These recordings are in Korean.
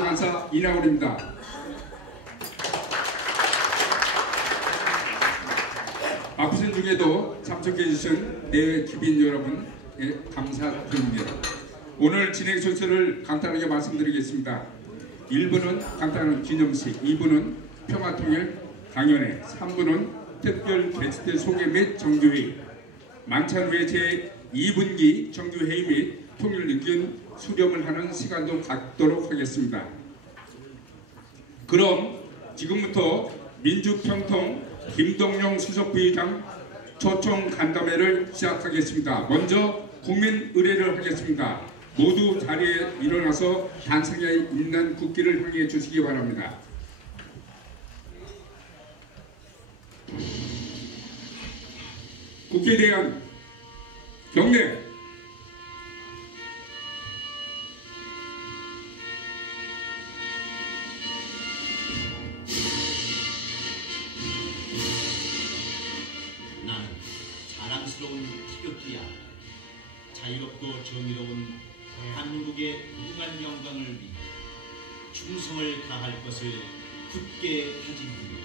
간사 이나울입니다. 바쁘신 중에도 참석해 주신 내외 기빈 여러분에 감사드립니다. 오늘 진행 순서를 간단하게 말씀드리겠습니다. 1부는 간단한 기념식, 2부는 평화통일 당연회, 3부는 특별 게스트 소개 및 정규회의, 만찬 후에 제2분기 정규회의 및 통일 의견 수렴을 하는 시간도 갖도록 하겠습니다. 그럼 지금부터 민주평통 김동영 수석부의장 초청 간담회를 시작하겠습니다. 먼저 국민 의례를 하겠습니다. 모두 자리에 일어나서 단상에 있는 국기를 향해 주시기 바랍니다. 국기에 대한 경례. 나는 자랑스러운 태극기야. 자유롭고 정의로운 대한민국의 무궁한 영광을 위해 충성을 다할 것을 굳게 다짐합니다.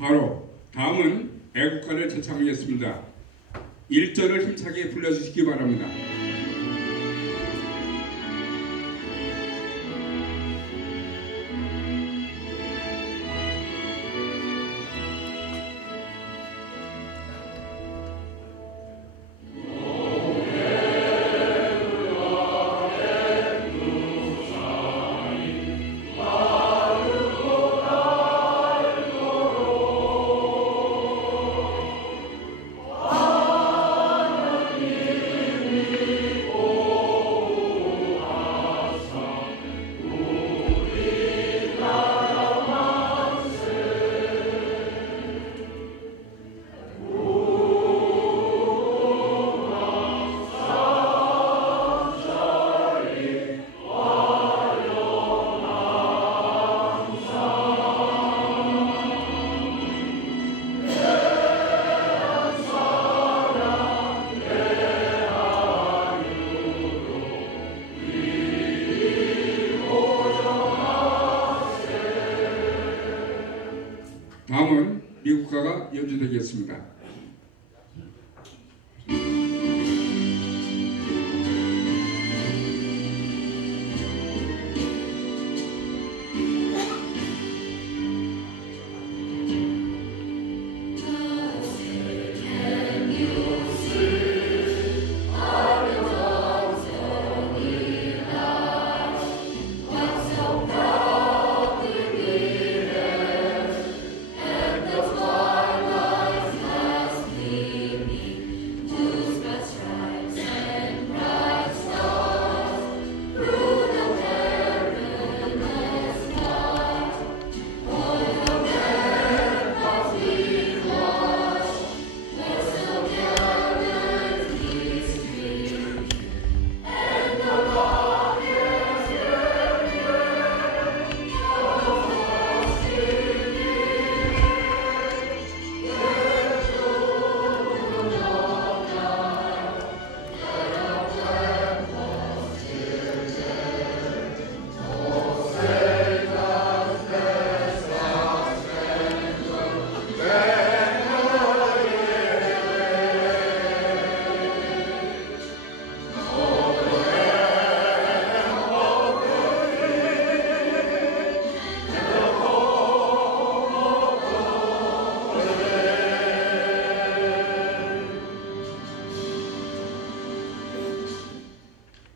바로 다음은 애국가를 제창하겠습니다. 1절을 힘차게 불러주시기 바랍니다. 다음은 미국가가 연주되겠습니다.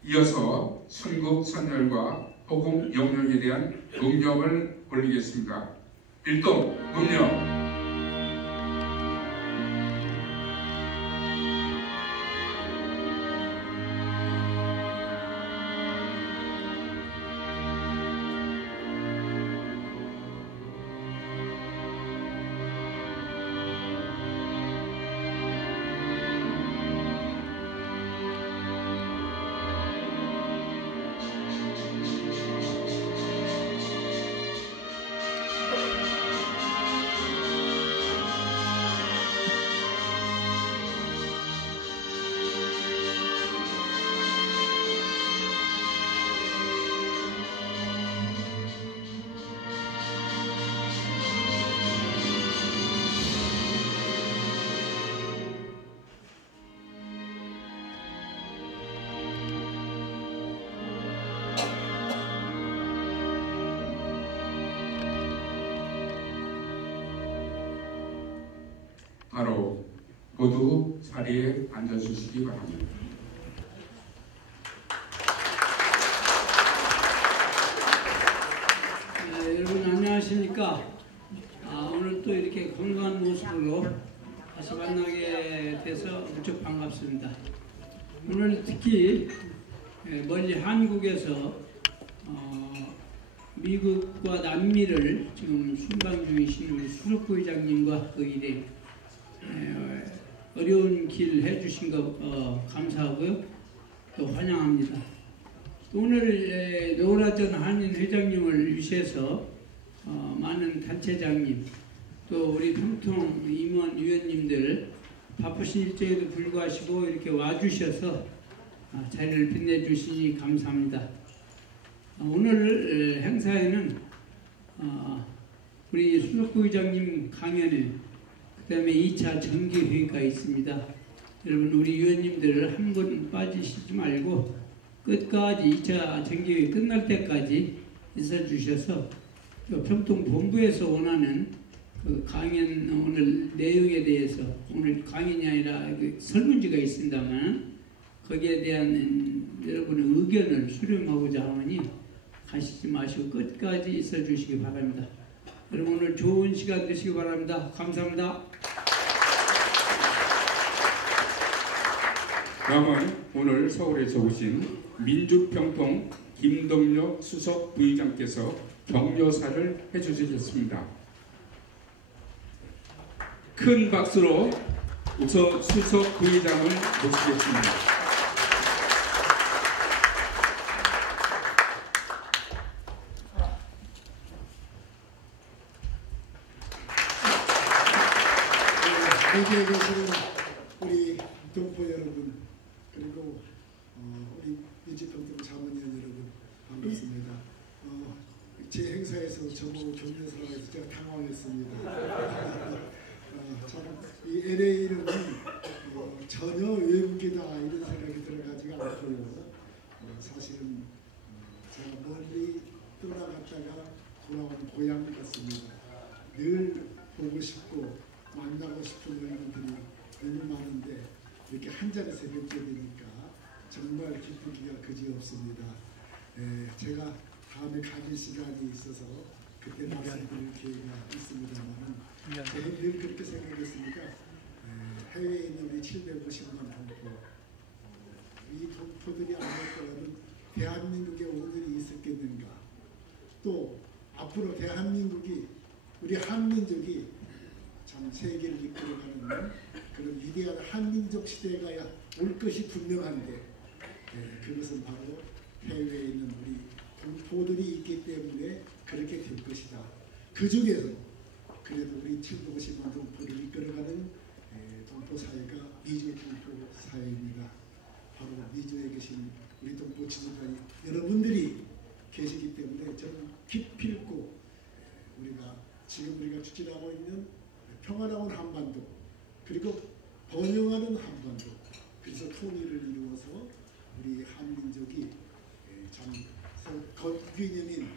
이어서 순국 선열과 호국 영령에 대한 음력을 올리겠습니다. 1동 음력. 바로 모두 자리에 앉아주시기 바랍니다. 여러분 안녕하십니까? 오늘 또 이렇게 건강한 모습으로 다시 만나게 돼서 무척 반갑습니다. 오늘 특히 멀리 한국에서 미국과 남미를 지금 순방 중이신 우리 수석부 의장님과 그 일에 어려운 길 해주신 거 감사하고요. 또 환영합니다. 오늘 노라전 한인 회장님을 위시해서 많은 단체장님 또 우리 평통 임원 위원님들 바쁘신 일정에도 불구하시고 이렇게 와주셔서 자리를 빛내주시니 감사합니다. 오늘 행사에는 우리 수석부 의장님 강연회 그 다음에 2차 정기회의가 있습니다. 여러분 우리 위원님들 한 번 빠지시지 말고 끝까지 2차 정기회의 끝날 때까지 있어주셔서 평통 본부에서 원하는 그 강연 오늘 내용에 대해서 오늘 강연이 아니라 그 설문지가 있습니다만 거기에 대한 여러분의 의견을 수렴하고자 하니 가시지 마시고 끝까지 있어주시기 바랍니다. 여러분 오늘 좋은 시간 되시기 바랍니다. 감사합니다. 다음은 오늘 서울에서 오신 민주평통 김동혁 수석 부의장께서 격려사를 해주시겠습니다. 큰 박수로 우선 수석 부의장을 모시겠습니다. 여기에 계시는 우리 동포 여러분 그리고 우리 민주평통 자문위원 여러분 반갑습니다. 제 행사에서 저보고 격려사라고 해서 제가 당황했습니다. 참 이 LA는 전혀 외국이다 이런 생각이 들어가지가 않고요. 사실은 제가 멀리 떠나갔다가 돌아온 고향 같습니다. 늘 보고 싶고 만나고 싶은 여러분들이 너무 많은데 이렇게 한 자리에서 뵙게 되니까 정말 기쁘기가 그지없습니다. 제가 다음에 가질 시간이 있어서 그때 말씀드릴 기회가 있습니다만 저는 늘 그렇게 생각했습니다. 해외에 있는 우리 750만 동포 이 동포들이 아니었더라면 대한민국에 오늘이 있었겠는가 또 앞으로 대한민국이 우리 한민족이 참 세계를 이끌어가는 그런 위대한 한민족 시대가 올 것이 분명한데 그것은 바로 해외에 있는 우리 동포들이 있기 때문에 그렇게 될 것이다. 그 중에서 그래도 우리 750만 동포를 이끌어가는 동포 사회가 미주 동포 사회입니다. 바로 미주에 계신 우리 동포 지도자 여러분들이 계시기 때문에 저는 기필코 지금 우리가 추진하고 있는 평화로운 한반도 그리고 번영하는 한반도 그래서 통일을 이루어서 우리 한민족이 참 겉균형인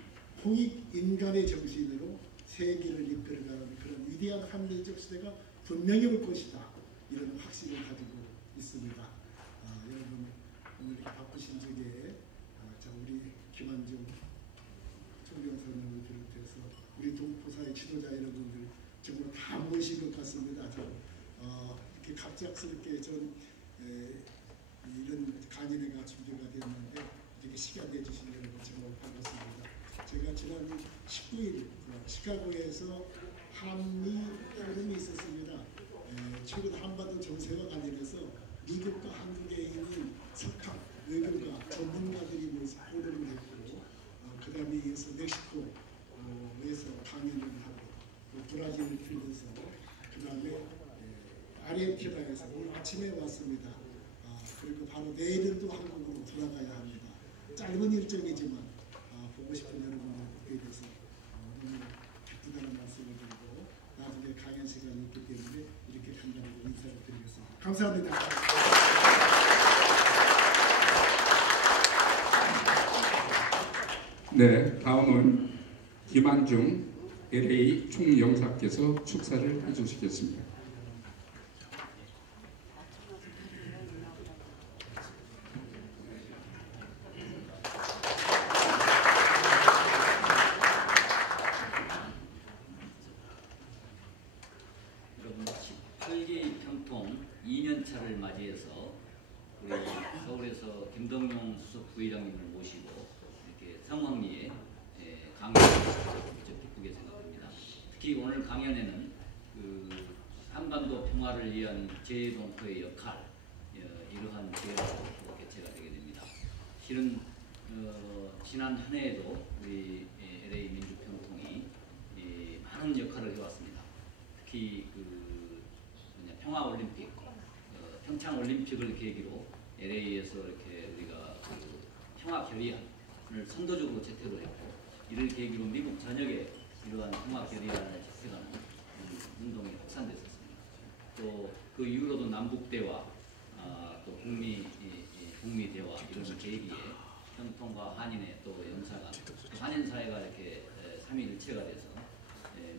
홍익인간의 정신으로 세계를 이끌어가는 그런 위대한 한민족 시대가 분명히 올 것이다. 이런 확신을 가지고 있습니다. 여러분 오늘 이렇게 바쁘신 중에 우리 김한중 총경선을 비롯해서 우리 동포사의 지도자 여러분들 정말 다 모신 것 같습니다. 이렇게 갑작스럽게 전 이런 강연회가 준비가 됐는데 이렇게 시간 내주신 여러분 정말 반갑습니다. 제가 지난 19일 시카고에서 한미 포럼이 있었습니다. 최근 한반도 정세와 관련해서 미국과 한국에 있는 석학, 외교가 전문가들이 모여서 포럼을 했고 그 다음에 이어서 멕시코에서 강연을 하고 브라질을 필려서 그 다음에 아르헨티나에서 오늘 아침에 왔습니다. 그리고 바로 내일은 또 한국으로 돌아가야 합니다. 짧은 일정이지만 보고 싶은 여러분들 뵙게 돼서 너무 기쁘다는 말씀을 드리고 나중에 강연 시간이 있기 때문에 이렇게 간단하게 인사를 드리겠습니다. 감사합니다. 네, 다음은 김한중 LA 총영사께서 축사를 해주시겠습니다. 성황리에 강연을 기쁘게 생각합니다. 특히 오늘 강연에는 그 한반도 평화를 위한 재외동포의 역할 이러한 제안으로 개최가 되게 됩니다. 실은 지난 한 해에도 우리 LA 민주평통이 많은 역할을 해왔습니다. 특히 그 평화올림픽, 평창올림픽을 계기로 LA에서 이렇게 우리가 그 평화 결의안을 선도적으로 채택을 했고, 이를 계기로 미국 전역에 이러한 평화 결의안을 채택하는 운동이 확산됐었습니다. 또 그 이후로도 남북 대화, 또 북미 대화 이런 계기에 평통과 한인의 또 연사가, 한인 사회가 이렇게 삼위일체가 돼서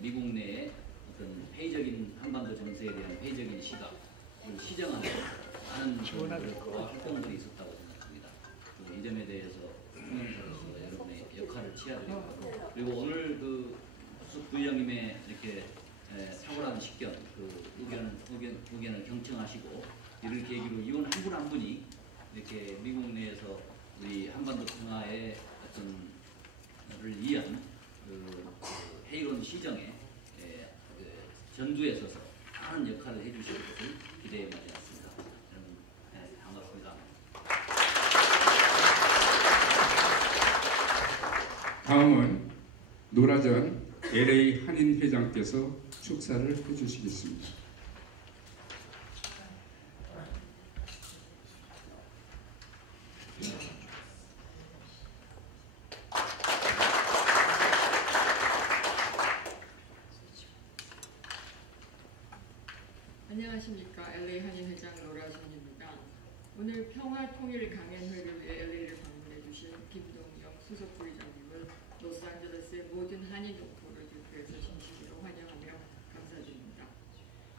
미국 내에 어떤 회의적인 한반도 정세에 대한 회의적인 시각을 시정하는 많은 활동들이 있었다고 생각합니다. 이 점에 대해서 홍영사로서 여러분의 역할을 치하드리고, 그리고 오늘 그 수석 부의장님의 이렇게 탁월한 식견, 그 의견을 경청하시고 이를 계기로 이원 한 분 한 분이 이렇게 미국 내에서 우리 한반도 평화의 어떤를 위한 그 회의론 시정에 전두에 서서 많은 역할을 해주실 것을 기대해 마치겠습니다. 여러분 반갑습니다. 다음은 노라전 LA 한인 회장께서 축사를 해주시겠습니다. 안녕하십니까. LA 한인회장 노라전입니다. 오늘 평화통일 강연회를 위해 LA를 방문해 주신 김동영 수석 부의장님을 로스앤젤레스의 모든 한인 동포를 대표해서 진심으로 환영하며 감사드립니다.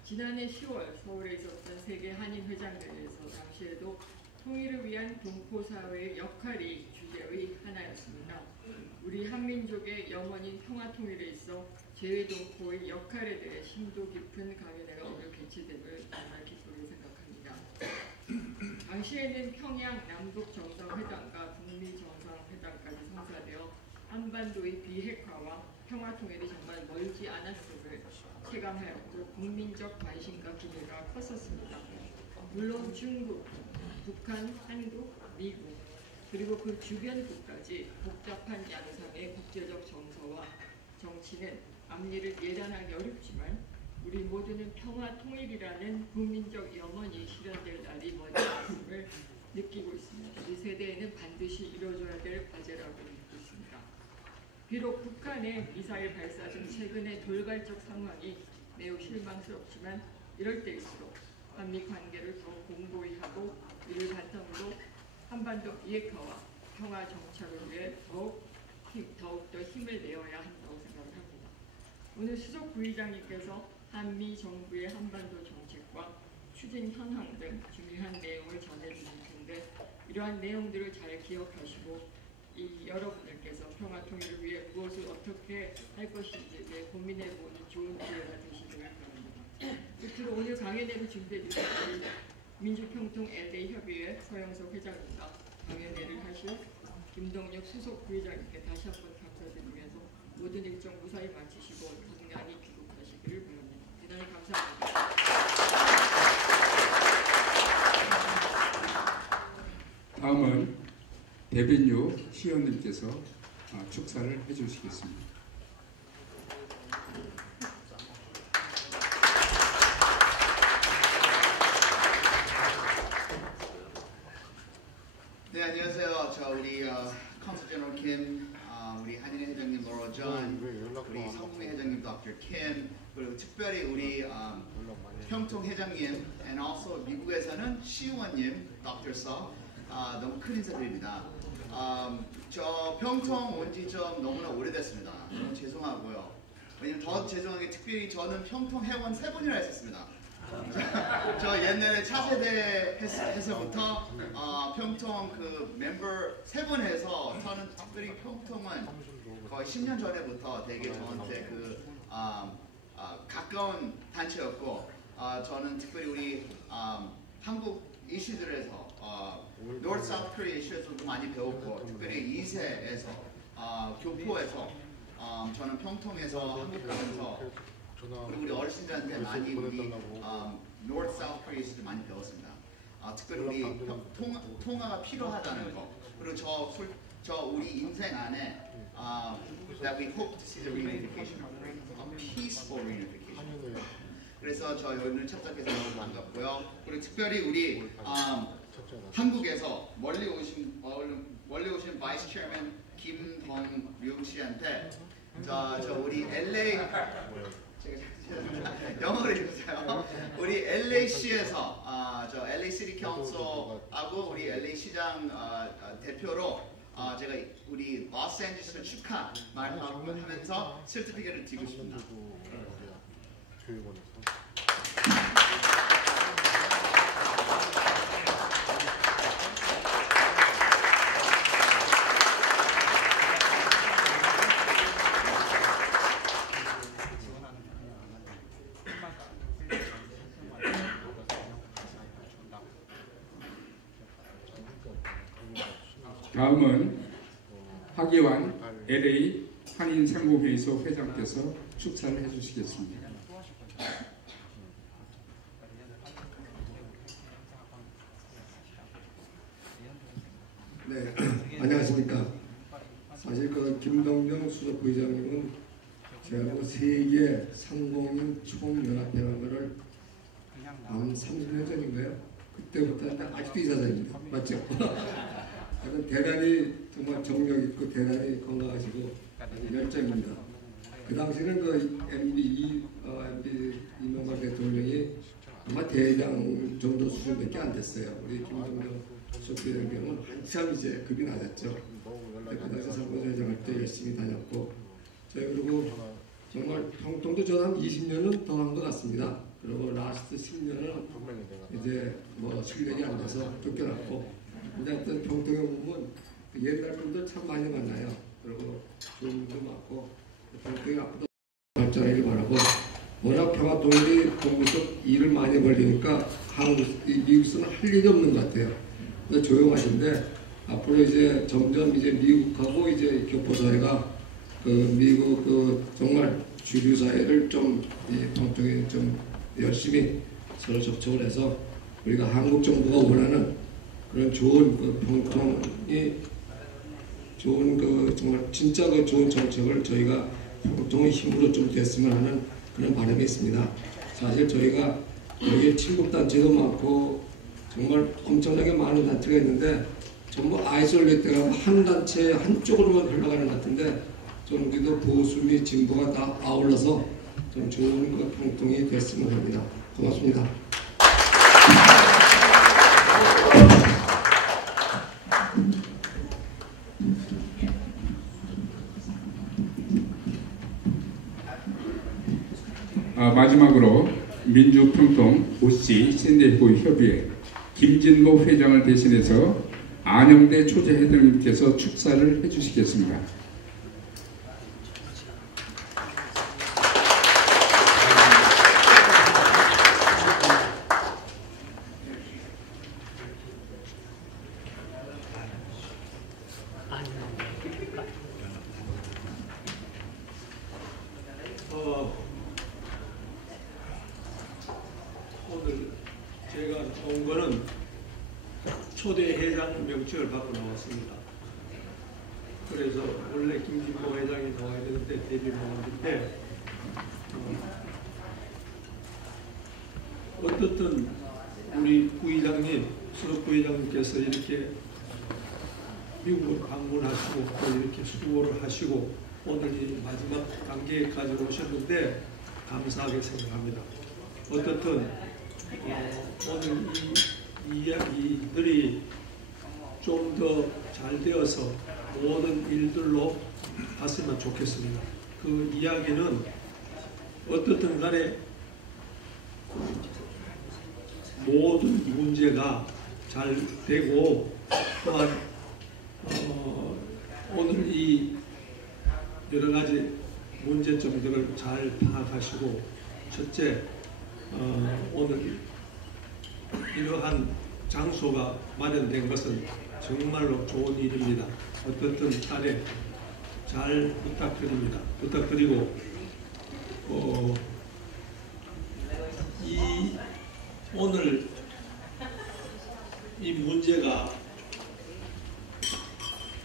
지난해 10월 서울에 있었던 세계 한인회장대회에서 당시에도 통일을 위한 동포사회의 역할이 주제의 하나였습니다. 우리 한민족의 영원인 평화통일에 있어 재외동포의 역할에 대해 심도 깊은 강연회가 오늘 개최됨을 정말 기쁘게 생각합니다. 당시에는 평양 남북정상회담과 북미정상회담까지 성사되어 한반도의 비핵화와 평화통일이 정말 멀지 않았음을 체감하였고, 국민적 관심과 기대가 컸었습니다. 물론 중국, 북한, 한국, 미국, 그리고 그 주변국까지 복잡한 양상의 국제적 정서와 정치는 앞일을 예단하기 어렵지만 우리 모두는 평화 통일이라는 국민적 염원이 실현될 날이 먼지 않음을 느끼고 있습니다. 우리 세대에는 반드시 이루어져야 될 과제라고 믿고 있습니다. 비록 북한의 미사일 발사 등 최근의 돌발적 상황이 매우 실망스럽지만 이럴 때일수록 한미 관계를 더욱 공고히 하고 이를 바탕으로 한반도 비핵화와 평화 정착을 위해 더욱더 힘을 내어야 한다고 생각을 합니다. 오늘 수석 부의장님께서 한미 정부의 한반도 정책과 추진 현황 등 중요한 내용을 전해주실 텐데, 이러한 내용들을 잘 기억하시고 이 여러분들께서 평화 통일을 위해 무엇을 어떻게 할 것인지에 대해 고민해보는 좋은 기회가 되시기를 바랍니다. 끝으로 오늘 강연회를 준비해 주신 민주평통 LA 협의회 서영석 회장님과 강연회를 하실 김동혁 수석 부회장님께 다시 한번 감사드리면서 모든 일정 무사히 마치시고 건강히 귀국하시기를 바랍니다. 대단히 감사합니다. 다음은 대변유 희원님께서 축사를 해주시겠습니다. 네, 안녕하세요. 저 우리 컨sul 제너럴 김, 우리 한인 회장님 로라 존, 우리 성북 회장님 Dr. 킴, 그리고 특별히 우리 평통 회장님, and also 미국에서는 시의원님 Dr. 서, 너무 큰 인사드립니다. 저 평통 온 지 좀 너무나 오래됐습니다. 너무 죄송하고요. 왜냐면 더 죄송한 게 특별히 저는 평통 회원 3분이나 했었습니다. 저 옛날에 차세대 해서부터 평통 그 멤버 3분 해서 저는 특별히 평통은 거의 10년 전에부터 되게 저한테 그 가까운 단체였고, 저는 특별히 우리 한국 이슈들에서 노스 사우스 코리아 이슈에서도 많이 배웠고, 특별히 2세에서 교포에서 저는 평통에서 한국 가면서 그리고 우리 어르신들한테 많이 우리 North South Korea에서도 많이 배웠습니다. 특별히 우리 통화가 필요하다는 거. 그리고 저 우리 인생 안에 that we hope to see the reunification, a peaceful reunification. 그래서 저희 오늘 참석해서 너무 반갑고요. 그리고 특별히 우리 한국에서 멀리 오신 바이스 체어맨 김동룡 씨한테 저 우리 LA 영어로 해주세요. 우리 LA시에서 저 LA 시티 카운슬하고 우리 LA 시장 대표로 제가 우리 로스앤젤레스 축하 말하면서 서티피케이트를 드리고 싶습니다. 다음은 하기환 LA 한인 상공회의소 회장께서 축사를 해주시겠습니다. 네, 안녕하십니까. 사실 김동룡 수석 부의장님은 제가 세계 상공인 총연합회라는 한 30년 전인가요? 그때부터 아직도 이사장입니다. 맞죠? 대단히 정말 정력 있고 대단히 건강하시고 열정입니다. 그 당시는 MB 이명박 대통령이 아마 대장 정도 수준밖에 안 됐어요. 우리 김동룡 수석부의장의 경우는 한참 이제 급이 낮았죠. 그 당시 상무회장할 때 열심히 다녔고 저희 그리고 정말 평통도 저는 한 20년은 더 한 것 같습니다. 그리고 라스트 10년은 이제 뭐 실력이 안 돼서 쫓겨났고 근데 어떤 평통에 보면 옛날 분들 참 많이 만나요. 그리고 좋은 분도 많고 평통이 앞으로 발전하길 바라고 워낙 평화통일이 공부적 일을 많이 벌리니까 미국에서는 할 일이 없는 것 같아요. 근데 조용하신데 앞으로 이제 점점 이제 미국하고 이제 교포사회가 미국 정말 주류 사회를 좀 평통에 좀 열심히 서로 접촉을 해서 우리가 한국 정부가 원하는 그런 좋은 평통이 좋은 정말 진짜 좋은 정책을 저희가 평통의 힘으로 좀 됐으면 하는 그런 바람이 있습니다. 사실 저희가 여기 친국 단체도 많고 정말 엄청나게 많은 단체가 있는데 전부 아이솔레이트가 한 단체 한쪽으로만 흘러가는 것 같은데 좀 우리도 보수 및 진보가 다 아울러서 좀 좋은 평통이 됐으면 합니다. 고맙습니다. 마지막으로 민주평통 OC 샌디에고 협의회 김진모 회장을 대신해서 안영대 초재회장님께서 축사를 해주시겠습니다. 오늘 제가 온 거는 초대 회장 명칭을 받고 나왔습니다. 그래서 원래 김진모 회장이 나와야 되는데 데뷔 나왔는데 어떻든 우리 부의장님, 수석 부의장님께서 이렇게 미국을 방문하시고 또 이렇게 수고를 하시고 오늘 이 마지막 단계까지 오셨는데 감사하게 생각합니다. 어떻든 오늘 이 이야기들이 좀 더 잘 되어서 모든 일들로 갔으면 좋겠습니다. 그 이야기는 어떻든 간에 모든 문제가 잘 되고 또한 오늘 이 여러 가지 문제점들을 잘 파악하시고 첫째 오늘 이러한 장소가 마련된 것은 정말로 좋은 일입니다. 어떻든 간에 잘 부탁드리고 오늘 이 문제가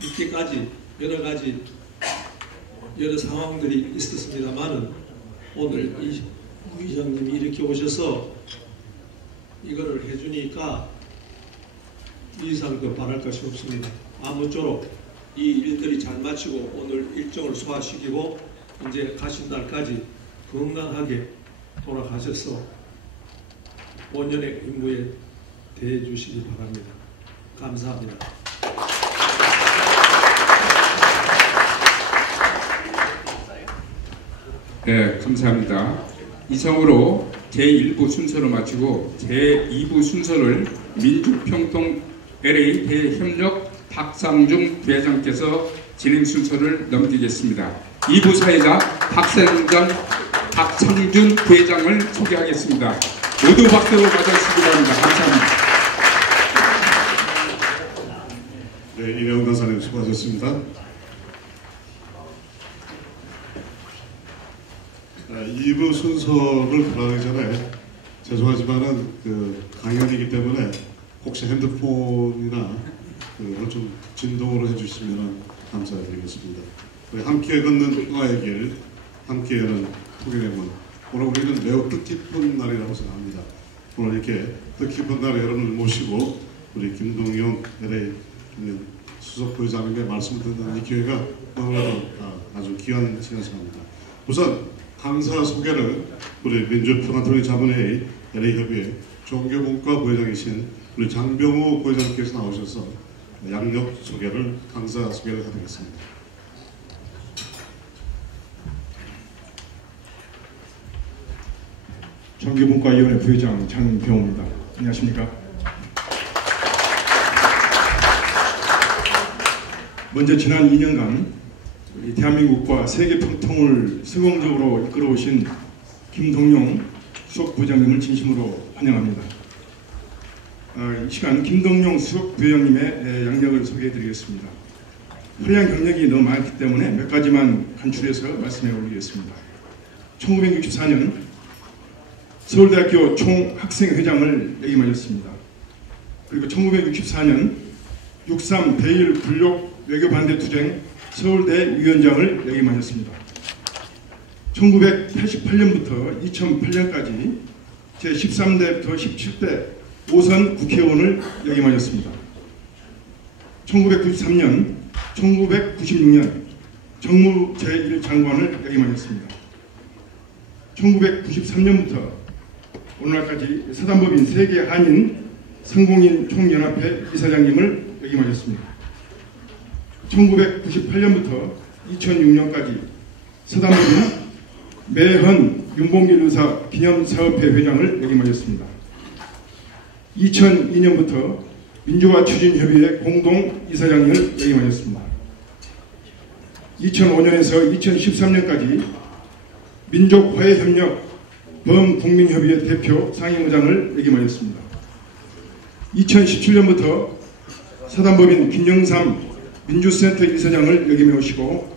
이렇게까지 여러 상황들이 있었습니다만은 오늘 이 부의장님이 이렇게 오셔서 이거를 해주니까 이 이상 더 바랄 것이 없습니다. 아무쪼록 이 일들이 잘 마치고 오늘 일정을 소화시키고 이제 가신 날까지 건강하게 돌아가셔서 5년의 임무에 대해 주시기 바랍니다. 감사합니다. 네, 감사합니다. 이상으로 제1부 순서를 마치고 제2부 순서를 민주평통 LA 대협력 박상중 부회장께서 진행 순서를 넘기겠습니다. 2부 사회자 박상준 부회장을 소개하겠습니다. 모두 박수로 맞아주시기 바랍니다. 감사합니다. 네, 이명훈 간사님 수고하셨습니다. 2부 순서를 들어가기 전에 죄송하지만은 강연이기 때문에 혹시 핸드폰이나 좀 진동으로 해주시면 감사드리겠습니다. 함께 걷는 평화의 길, 함께 여는 통일의 문. 오늘 우리는 매우 뜻깊은 날이라고 생각합니다. 오늘 이렇게 뜻깊은 날에 여러분을 모시고 우리 김동영 LA 수석 부회장님의 말씀을 듣는 이 기회가 너무나도 아주 귀한 시간 생각합니다. 우선 강사 소개를 우리 민주평화통일자문회의 LA협의회 종교문과 부회장이신 우리 장병호 부회장께서 나오셔서 양력 소개를 강사 소개를 해드리겠습니다. 종교문과위원회 부회장 장병호입니다. 안녕하십니까? 먼저 지난 2년간 대한민국과 세계 평통을 성공적으로 이끌어오신 김동영 수석 부회장님을 진심으로 환영합니다. 이 시간 김동영 수석 부회장님의 양력을 소개해드리겠습니다. 화려한 경력이 너무 많기 때문에 몇 가지만 간추려서 말씀해 올리겠습니다. 1964년 서울대학교 총학생회장을 역임하셨습니다. 그리고 1964년 6.3 대일 불력 외교반대투쟁 서울대 위원장을 역임하셨습니다. 1988년부터 2008년까지 제13대부터 17대 5선 국회의원을 역임하셨습니다. 1993년, 1996년 정무 제1장관을 역임하셨습니다. 1993년부터 오늘날까지 사단법인 세계 한인 성공인 총연합회 이사장님을 역임하셨습니다. 1998년부터 2006년까지 사단법인 매헌 윤봉길 의사 기념사업회 회장을 역임하셨습니다. 2002년부터 민주화 추진협의회 공동 이사장을 역임하셨습니다. 2005년에서 2013년까지 민족화해협력 범국민협의회 대표 상임의장을 역임하셨습니다. 2017년부터 사단법인 김영삼 민주센터 이사장을 역임해 오시고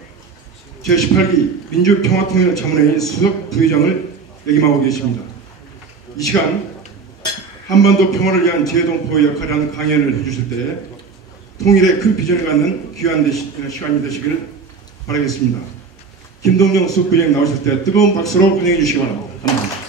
제18기 민주평화통일자문회의 수석 부의장을 역임하고 계십니다. 이 시간 한반도 평화를 위한 재동포의 역할을 하는 강연을 해주실 때 통일의 큰 비전을 갖는 귀한 시간이 되시길 바라겠습니다. 김동영 수석 부의장 나오실 때 뜨거운 박수로 환영해 주시기 바랍니다. 감사합니다.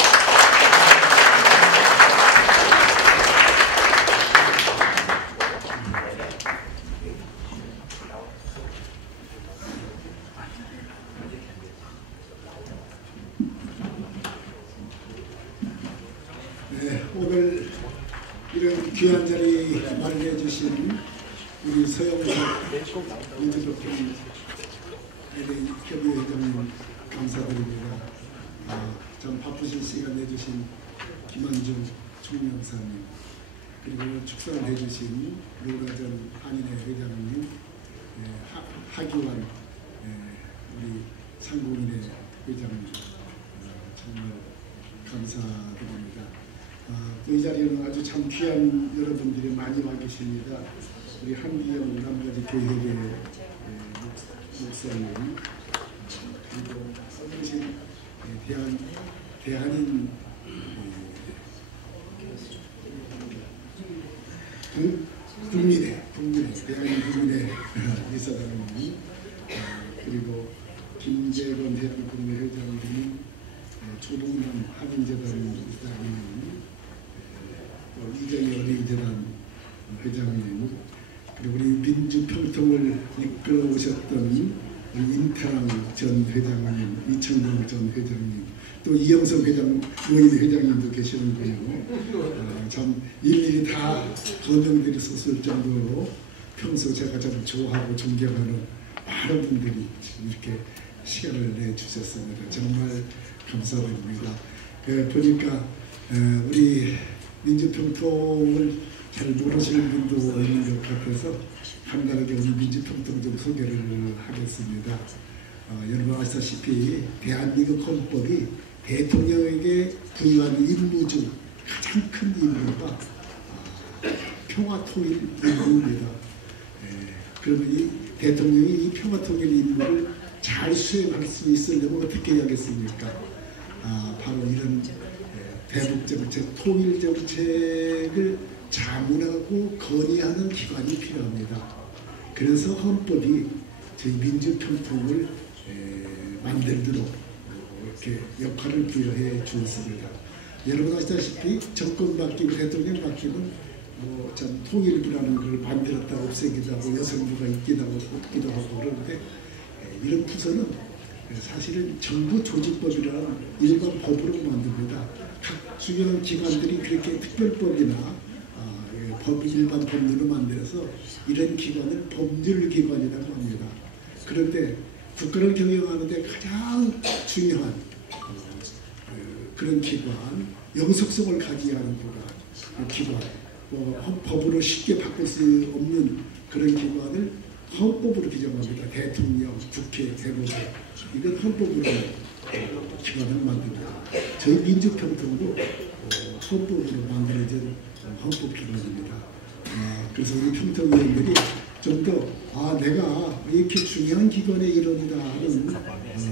오늘 이런 귀한 자리 마련해 주신 우리 서영석 민주평 LA 협의회장님 감사드립니다. 참 바쁘신 시간 내주신 김한중 총영사님, 그리고 축사를 해주신 노라전 한인회 회장님, 하기환 우리 상공인회 회장님 정말 감사드립니다. 이 자리에는 아주 참 귀한 여러분들이 많이 와 계십니다. 우리 한기영 남가지 교회의 목사님, 그리고 서울시 대한인 국민회 대한인 국민회 이사장님, 그리고 김재건 대한국민회 회장님, 조동남 한인재단 이사장님, 이정희 어린이재단 회장님, 그리고 우리 민주평통을 이끌어 오셨던 임태랑 전 회장님, 이청동 전 회장님, 또 이영석 회장, 노인 회장님도 계시는데요. 참 일일이 다 거명드렸었을 정도로 평소 제가 참 좋아하고 존경하는 많은 분들이 이렇게 시간을 내주셨습니다. 정말 감사드립니다. 보니까 우리 민주평통을 잘 모르시는 분도 있는 것 같아서 간단하게 우리 민주평통 좀 소개를 하겠습니다. 여러분 아시다시피 대한민국 헌법이 대통령에게 부여한 임무 중 가장 큰 임무가 평화통일 임무입니다. 그러면 이 대통령이 이 평화통일 임무를 잘 수행할 수 있으려면 어떻게 해야겠습니까? 바로 이런 대북정책, 통일정책을 자문하고 건의하는 기관이 필요합니다. 그래서 헌법이 저희 민주평통을 만들도록 이렇게 역할을 부여해 주었습니다. 여러분 아시다시피 정권 바뀌고 대통령 바뀌면 참 통일부라는 걸 만들었다 없애기도 하고 여성부가 있기도 하고 없기도 하고 그러는데 이런 부서는 사실은 정부 조직법이라는 일반 법으로 만듭니다. 각 중요한 기관들이 그렇게 특별법이나 일반 법률을 만들어서 이런 기관을 법률기관이라고 합니다. 그런데 국가를 경영하는데 가장 중요한 그런 기관, 영속성을 가지게 하는 기관, 법으로 쉽게 바꿀 수 없는 그런 기관을 헌법으로 규정합니다. 대통령, 국회, 대법원, 이건 헌법으로 기관을 만듭니다. 저희 민주평통도 헌법으로 만들어진 헌법기관입니다. 그래서 우리 평통위원들이 좀 더 내가 이렇게 중요한 기관의 일원이다 하는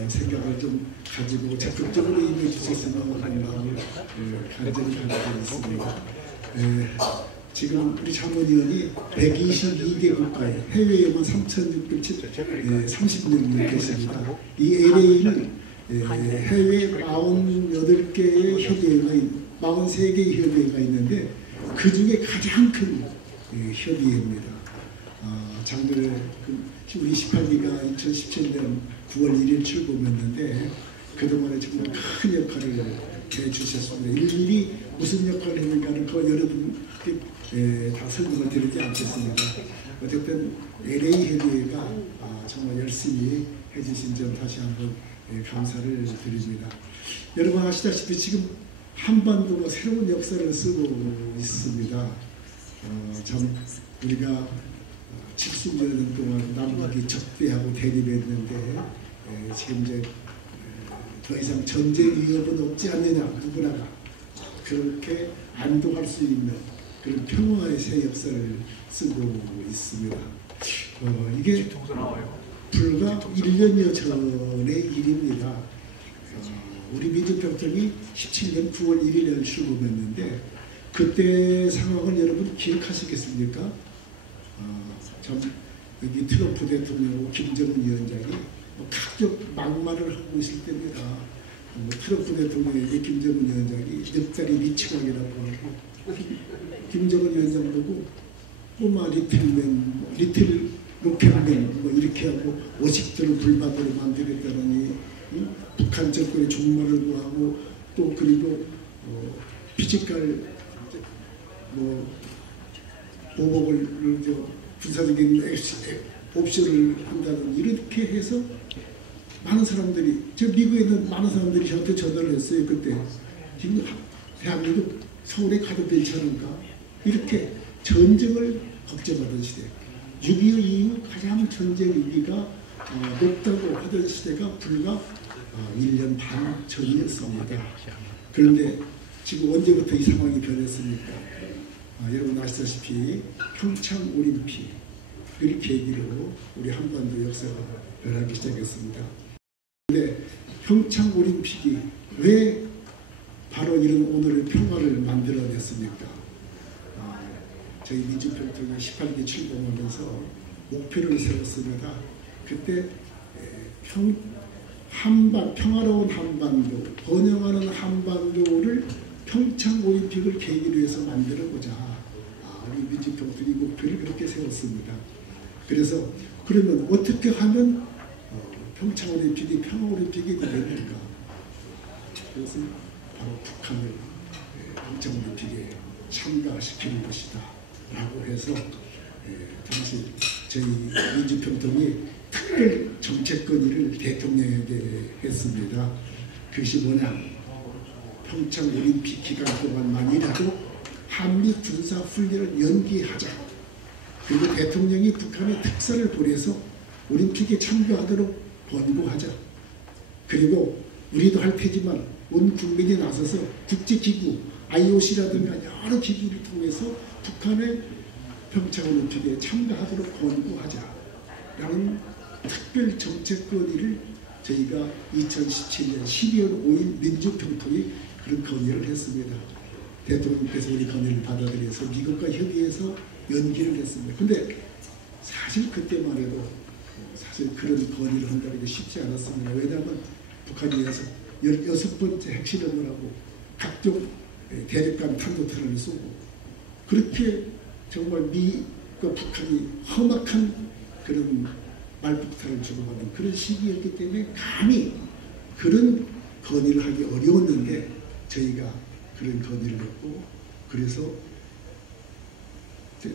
생각을 좀 가지고 적극적으로 임해 주셨으면 하는 마음을 간절히 가지고 있습니다. 지금 우리 자문위원이 122개 국가에 해외에만 3,630명 계십니다. 이 LA는 해외 48개의 협의회가 43개의 협의회가 있는데 그 중에 가장 큰 협의회입니다. 작년에 우리 18기가 2017년 9월 1일 출범했는데 그동안에 정말 큰 역할을 해주셨습니다. 일일이 무슨 역할을 했는가는 그 여러분께 다 설명을 드리지 않겠습니다. 어쨌든 LA 협의회가 정말 열심히 해주신 점 다시 한번 감사를 드립니다. 여러분 아시다시피 지금 한반도가 새로운 역사를 쓰고 있습니다. 참 우리가 70년 동안 남북이 적대하고 대립했는데 지금 이제 더 이상 전쟁 위협은 없지 않느냐, 누구나가 그렇게 안도할 수 있는 그런 평화의 새 역사를 쓰고 있습니다. 이게 불과 1년여 전의 일입니다. 우리 민주평통이 17년 9월 1일에 출범했는데 그때 상황을 여러분 기억하시겠습니까? 참 여기 트럼프 대통령하고 김정은 위원장이 각종 막말을 하고 있을 때입니다. 트럼프 대통령에게 김정은 위원장이 늑다리 리치광이라고 하고 김정은 위원장 보고 리틀 로켓맨 이렇게 하고 50도를 불만으로 만들겠다더니 북한 정권의 종말을 구하고 또 그리고 피지컬 보복을 군사적인 옵션을 한다는 이렇게 해서 많은 사람들이 저 미국에 있는 많은 사람들이 저한테 전화를 했어요. 그때 지금 대한민국 서울에 가도 괜찮은가 이렇게 전쟁을 걱정하던 시대 6.25 이후 가장 전쟁 위기가 높다고 하던 시대가 불과 1년 반 전이었습니다. 그런데 지금 언제부터 이 상황이 변했습니까? 여러분 아시다시피 평창올림픽을 계기로 우리 한반도 역사가 하기 시작했습니다. 그런데 평창올림픽이 왜 바로 이런 오늘의 평화를 만들어냈습니까? 저희 민주평통이 18기 출범하면서 목표를 세웠습니다. 그때 평화로운 한반도, 번영하는 한반도를 평창올림픽을 계기로 해서 만들어보자. 우리 민주평통이 목표를 그렇게 세웠습니다. 그래서 그러면 어떻게 하면 평창올림픽이 평화올림픽이 되겠는가? 그것은 바로 북한을 평창올림픽에 참가시키는 것이다 라고 해서 당시 저희 민주평통이 특별 정책 건의를 대통령에게 했습니다. 그것이 뭐냐? 평창올림픽 기간 동안만이라도 한미 군사훈련을 연기하자. 그리고 대통령이 북한에 특사를 보내서 올림픽에 참가하도록 권고하자. 그리고 우리도 할 테지만 온 국민이 나서서 국제기구, IOC라든가 여러 기구를 통해서 북한의 평창올림픽에 참가하도록 권고하자. 라는 특별 정책 건의를 저희가 2017년 12월 5일 민주평통이 그런 건의를 했습니다. 대통령께서 우리 건의를 받아들여서 미국과 협의해서 연기를 했습니다. 근데 사실 그때만 해도 사실 그런 건의를 한다는 게 쉽지 않았습니다. 왜냐하면 북한이 16번째 핵실험을 하고 각종 대륙간 탄도탄을 쏘고 그렇게 정말 미국과 북한이 험악한 그런 말폭탄을 주고받는 그런 시기였기 때문에 감히 그런 건의를 하기 어려웠는데 저희가 그런 건의를 했고 그래서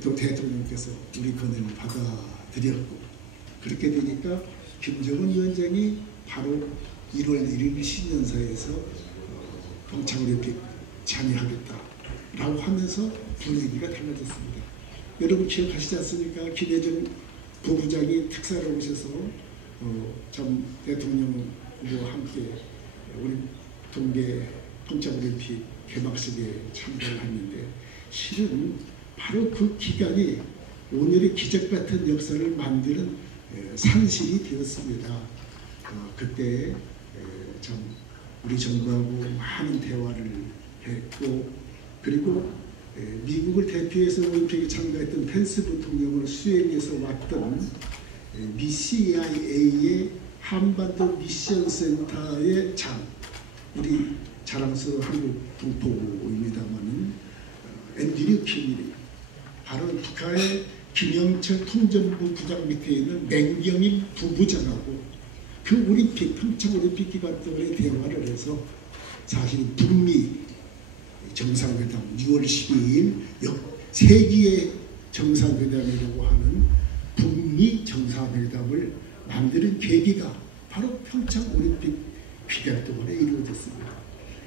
또 대통령께서 우리 건의를 받아들였고 그렇게 되니까 김정은 위원장이 바로 1월 1일 신년사에서 평창올림픽 참여하겠다라고 하면서 분위기가 달라졌습니다. 여러분 기억하시지 않습니까? 김여정 부부장이 특사로 오셔서 전 대통령과 함께 우리 동계 평창올림픽 개막식에 참가를 했는데 실은 바로 그 기간이 오늘의 기적 같은 역사를 만드는 산실이 되었습니다. 그때 참 우리 정부하고 많은 대화를 했고 그리고 미국을 대표해서 올림픽에 참가했던 펜스 부통령을 수행해서 왔던 미 CIA의 한반도 미션센터의 장 우리 자랑스러운 한국 동포입니다만은 앤드류 킴이 바로 북한의 김영철 통전부 부장 밑에 있는 맹경인 부부장하고 그 올림픽 평창올림픽 기간 동안에 대화를 해서 사실 북미 정상회담 6월 12일 세기의 정상회담이라고 하는 북미 정상회담을 만드는 계기가 바로 평창올림픽 기간 동안에 이루어졌습니다.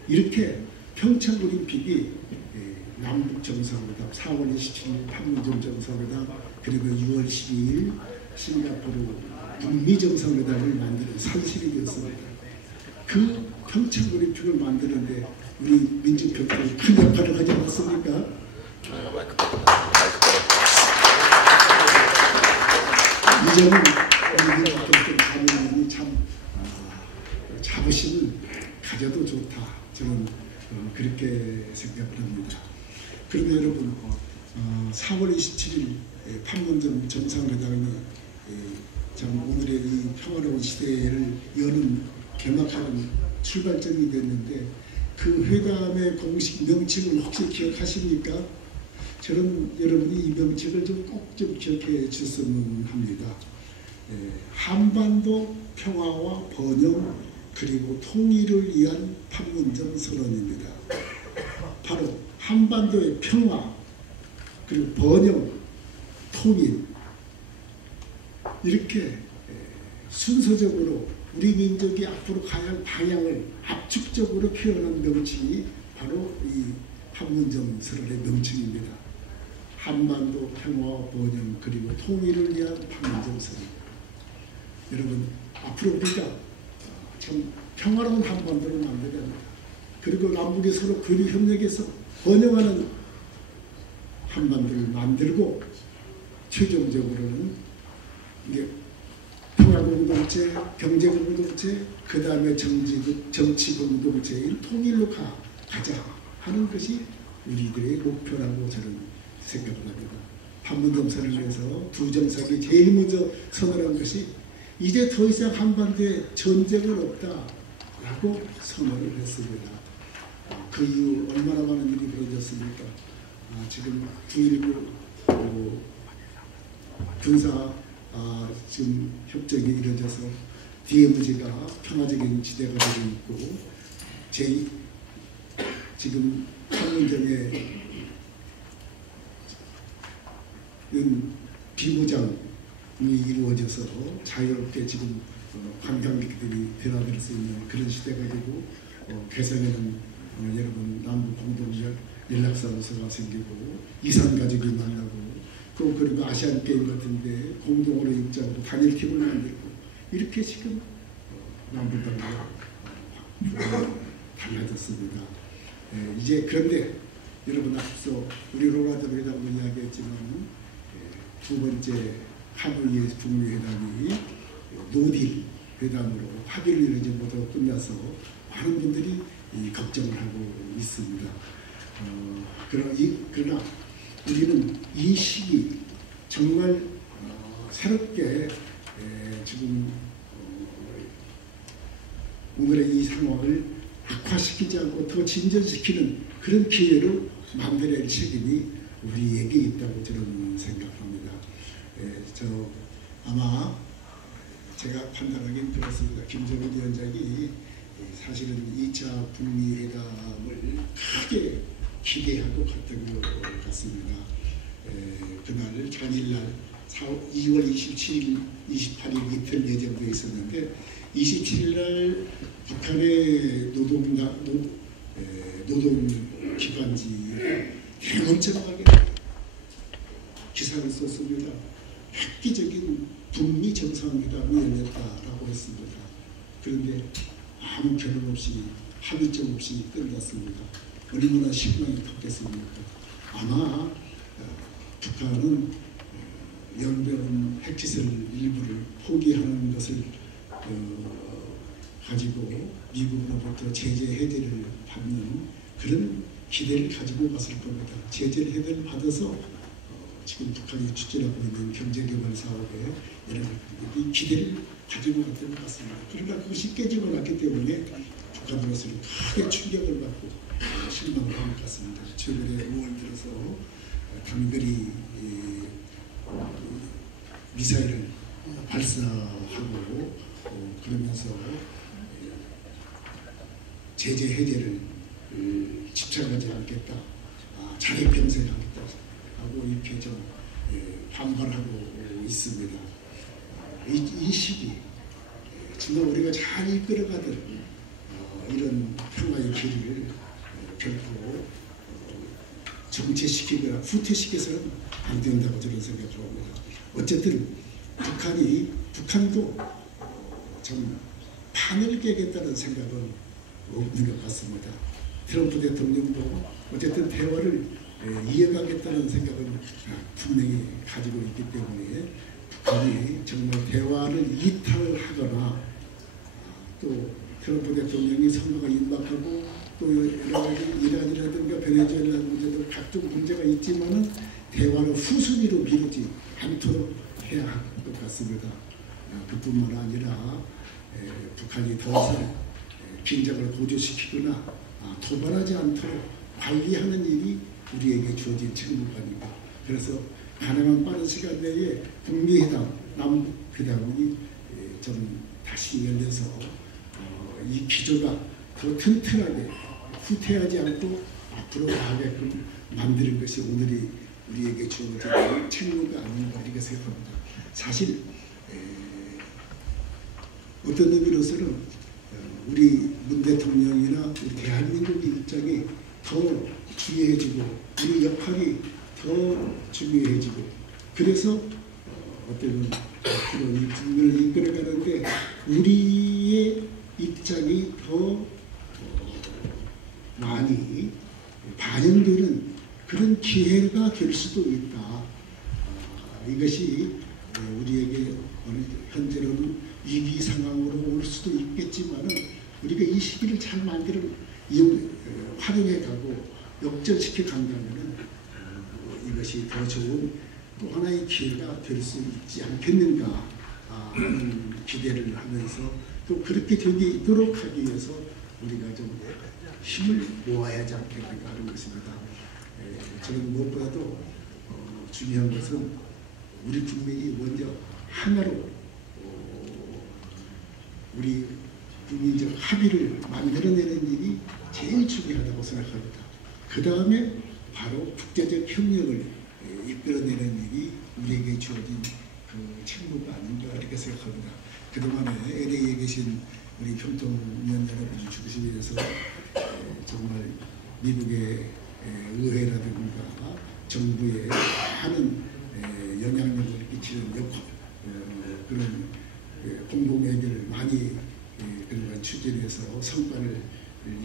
이렇게 평창올림픽이 남북 정상회담 4월 27일 판문점 정상회담 그리고 6월 12일 싱가포르 북미 정상회담을 만드는 산실이 되었습니다. 그 평창올림픽을 만드는데 우리 민주평통이 큰 역할을 하지 않았습니까? 이제는 우리 민주평통 자문위원이 참 자부심을 가져도 좋다. 저는 그렇게 생각을 합니다. 그런데 여러분 4월 27일 판문점 정상회담이 참 오늘의 이 평화로운 시대를 여는 개막하는 출발점이 됐는데 그 회담의 공식 명칭을 혹시 기억하십니까? 저는 여러분이 이 명칭을 꼭 좀 기억해 주셨으면 합니다. 한반도 평화와 번영 그리고 통일을 위한 판문점 선언입니다. 바로 한반도의 평화 그리고 번영, 통일 이렇게 순서적으로 우리 민족이 앞으로 가야 할 방향을 압축적으로 표현한 명칭이 바로 이 판문점 선언의 명칭입니다. 한반도 평화와 번영 그리고 통일을 위한 판문점 선언. 여러분 앞으로 우리가 참 평화로운 한반도를 만들어야 합니다. 그리고 남북이 서로 교류 협력해서 번영하는 한반도를 만들고 최종적으로는 이게 평화 평화 공동체, 경제 공동체, 그 다음에 정치 공동체인 통일로 가자 하는 것이 우리들의 목표라고 저는 생각을 합니다. 판문점선을 위해서 두 정상이 제일 먼저 선언한 것이 이제 더 이상 한반도에 전쟁은 없다라고 선언을 했습니다. 그 이후 얼마나 많은 일이 벌어졌습니까? 지금 9.19 군사 지금 협정이 이루어져서 DMZ가 평화적인 지대가 되고 있고 지금 판문점에 비무장이 이루어져서 자유롭게 지금 관광객들이 드나들 수 있는 그런 시대가 되고 개성에는 여러분 남북 공동 연락사무소가 생기고 이산 가족이 만나고 또 그리고 아시안 게임 같은데 공동으로 입장하고 단일팀을 만들고 이렇게 지금 남북관계가 달라졌습니다. 이제 그런데 여러분 앞서 우리 로나드 회담도 이야기했지만 두 번째 하노이 북미 회담이 노딜 회담으로 합의를 이루어지 모두 끝나서 많은 분들이 걱정을 하고 있습니다. 그러나 우리는 이 시기 정말 새롭게 지금 오늘의 이 상황을 악화시키지 않고 더 진전시키는 그런 기회로 만들어낼 책임이 우리에게 있다고 저는 생각합니다. 아마 제가 판단하기엔 그렇습니다. 김정은 위원장이 사실은 2차 북미 회담을 크게 기대하고 갔던 것 같습니다. 그날 전일날 2월 27일, 28일 이틀 예정되어 있었는데 27일 북한의 노동기관지에 대문짝하게 기사를 썼습니다. 획기적인 북미 정상회담이 열렸다라고 했습니다. 그런데 아무 결론 없이 합의점 없이 끝났습니다. 얼마나 실망이 컸겠습니까? 아마 북한은 연변 핵시설 일부를 포기하는 것을 가지고 미국으로부터 제재 해제를 받는 그런 기대를 가지고 갔을 겁니다. 제재 해제를 받아서 지금 북한이 추진하고 있는 경제개발 사업에 여러분들이 기대를 가지고 갔던 것 같습니다. 그러니까 그것이 깨지고 났기 때문에 북한으로서는 크게 충격을 받고 실망을 한 것 같습니다. 최근에 5월 들어서 단거리 미사일을 발사하고 그러면서 제재 해제를 집착하지 않겠다, 자기 병세하겠다 하고 이렇게 좀 반발하고 있습니다. 이 시기 정말 우리가 잘 이끌어가던 이런 평화의 길을 결코 정체시키거나 후퇴시켜서는 안 된다고 저는 생각합니다. 어쨌든 북한도 좀 판을 깨겠다는 생각은 없는 것 같습니다. 트럼프 대통령도 어쨌든 대화를 이어가겠다는 생각은 분명히 가지고 있기 때문에 북한이 정말 대화를 이탈하거나 또 트럼프 대통령이 선거가 임박하고 또 여러 가지 이란이라든가 베네수엘라 문제도 각종 문제가 있지만은 대화를 후순위로 미루지 않도록 해야 할 것 같습니다. 그뿐만 아니라 북한이 더 이상 긴장을 고조시키거나 도발하지 않도록 관리하는 일이 우리에게 주어진 책무입니다. 그래서 가능한 빠른 시간 내에 북미회담, 남북회담이 좀 다시 열려서 이 기조가 더 튼튼하게 후퇴하지 않고 앞으로 나아가게끔 만드는 것이 오늘이 우리에게 주어진 책무가 아닌가 이렇게 생각합니다. 사실 어떤 의미로서는 우리 문 대통령이나 우리 대한민국의 입장이 더 중요해지고 우리 역할이 더 중요해지고 그래서 어떤 앞으로 이 국민을 이끌어가는데 우리의 입장이 더 많이 반영되는 그런 기회가 될 수도 있다. 이것이 우리에게 현재로는 위기 상황으로 올 수도 있겠지만은 우리가 이 시기를 잘 만들어 활용해가고 역전시켜 간다면은 이것이 더 좋은 또 하나의 기회가 될 수 있지 않겠는가 하는 기대를 하면서 또 그렇게 되게 있도록 하기 위해서 우리가 좀 힘을 모아야 하지 않겠는가 하는 것입니다. 저는 무엇보다도 중요한 것은 우리 국민이 먼저 하나로 우리 국민적 합의를 만들어내는 일이 제일 중요하다고 생각합니다. 그 다음에 바로 국제적 협력을 이끌어내는 일이 우리에게 주어진 그 책무가 아닌가 이렇게 생각합니다. 그동안에 LA에 계신 우리 평통위원 여러분이 중심에서 정말 미국의 의회라든가 정부에 많은 영향력을 끼치는 역할, 그런 공공의견을 많이 그런 추진해서 성과를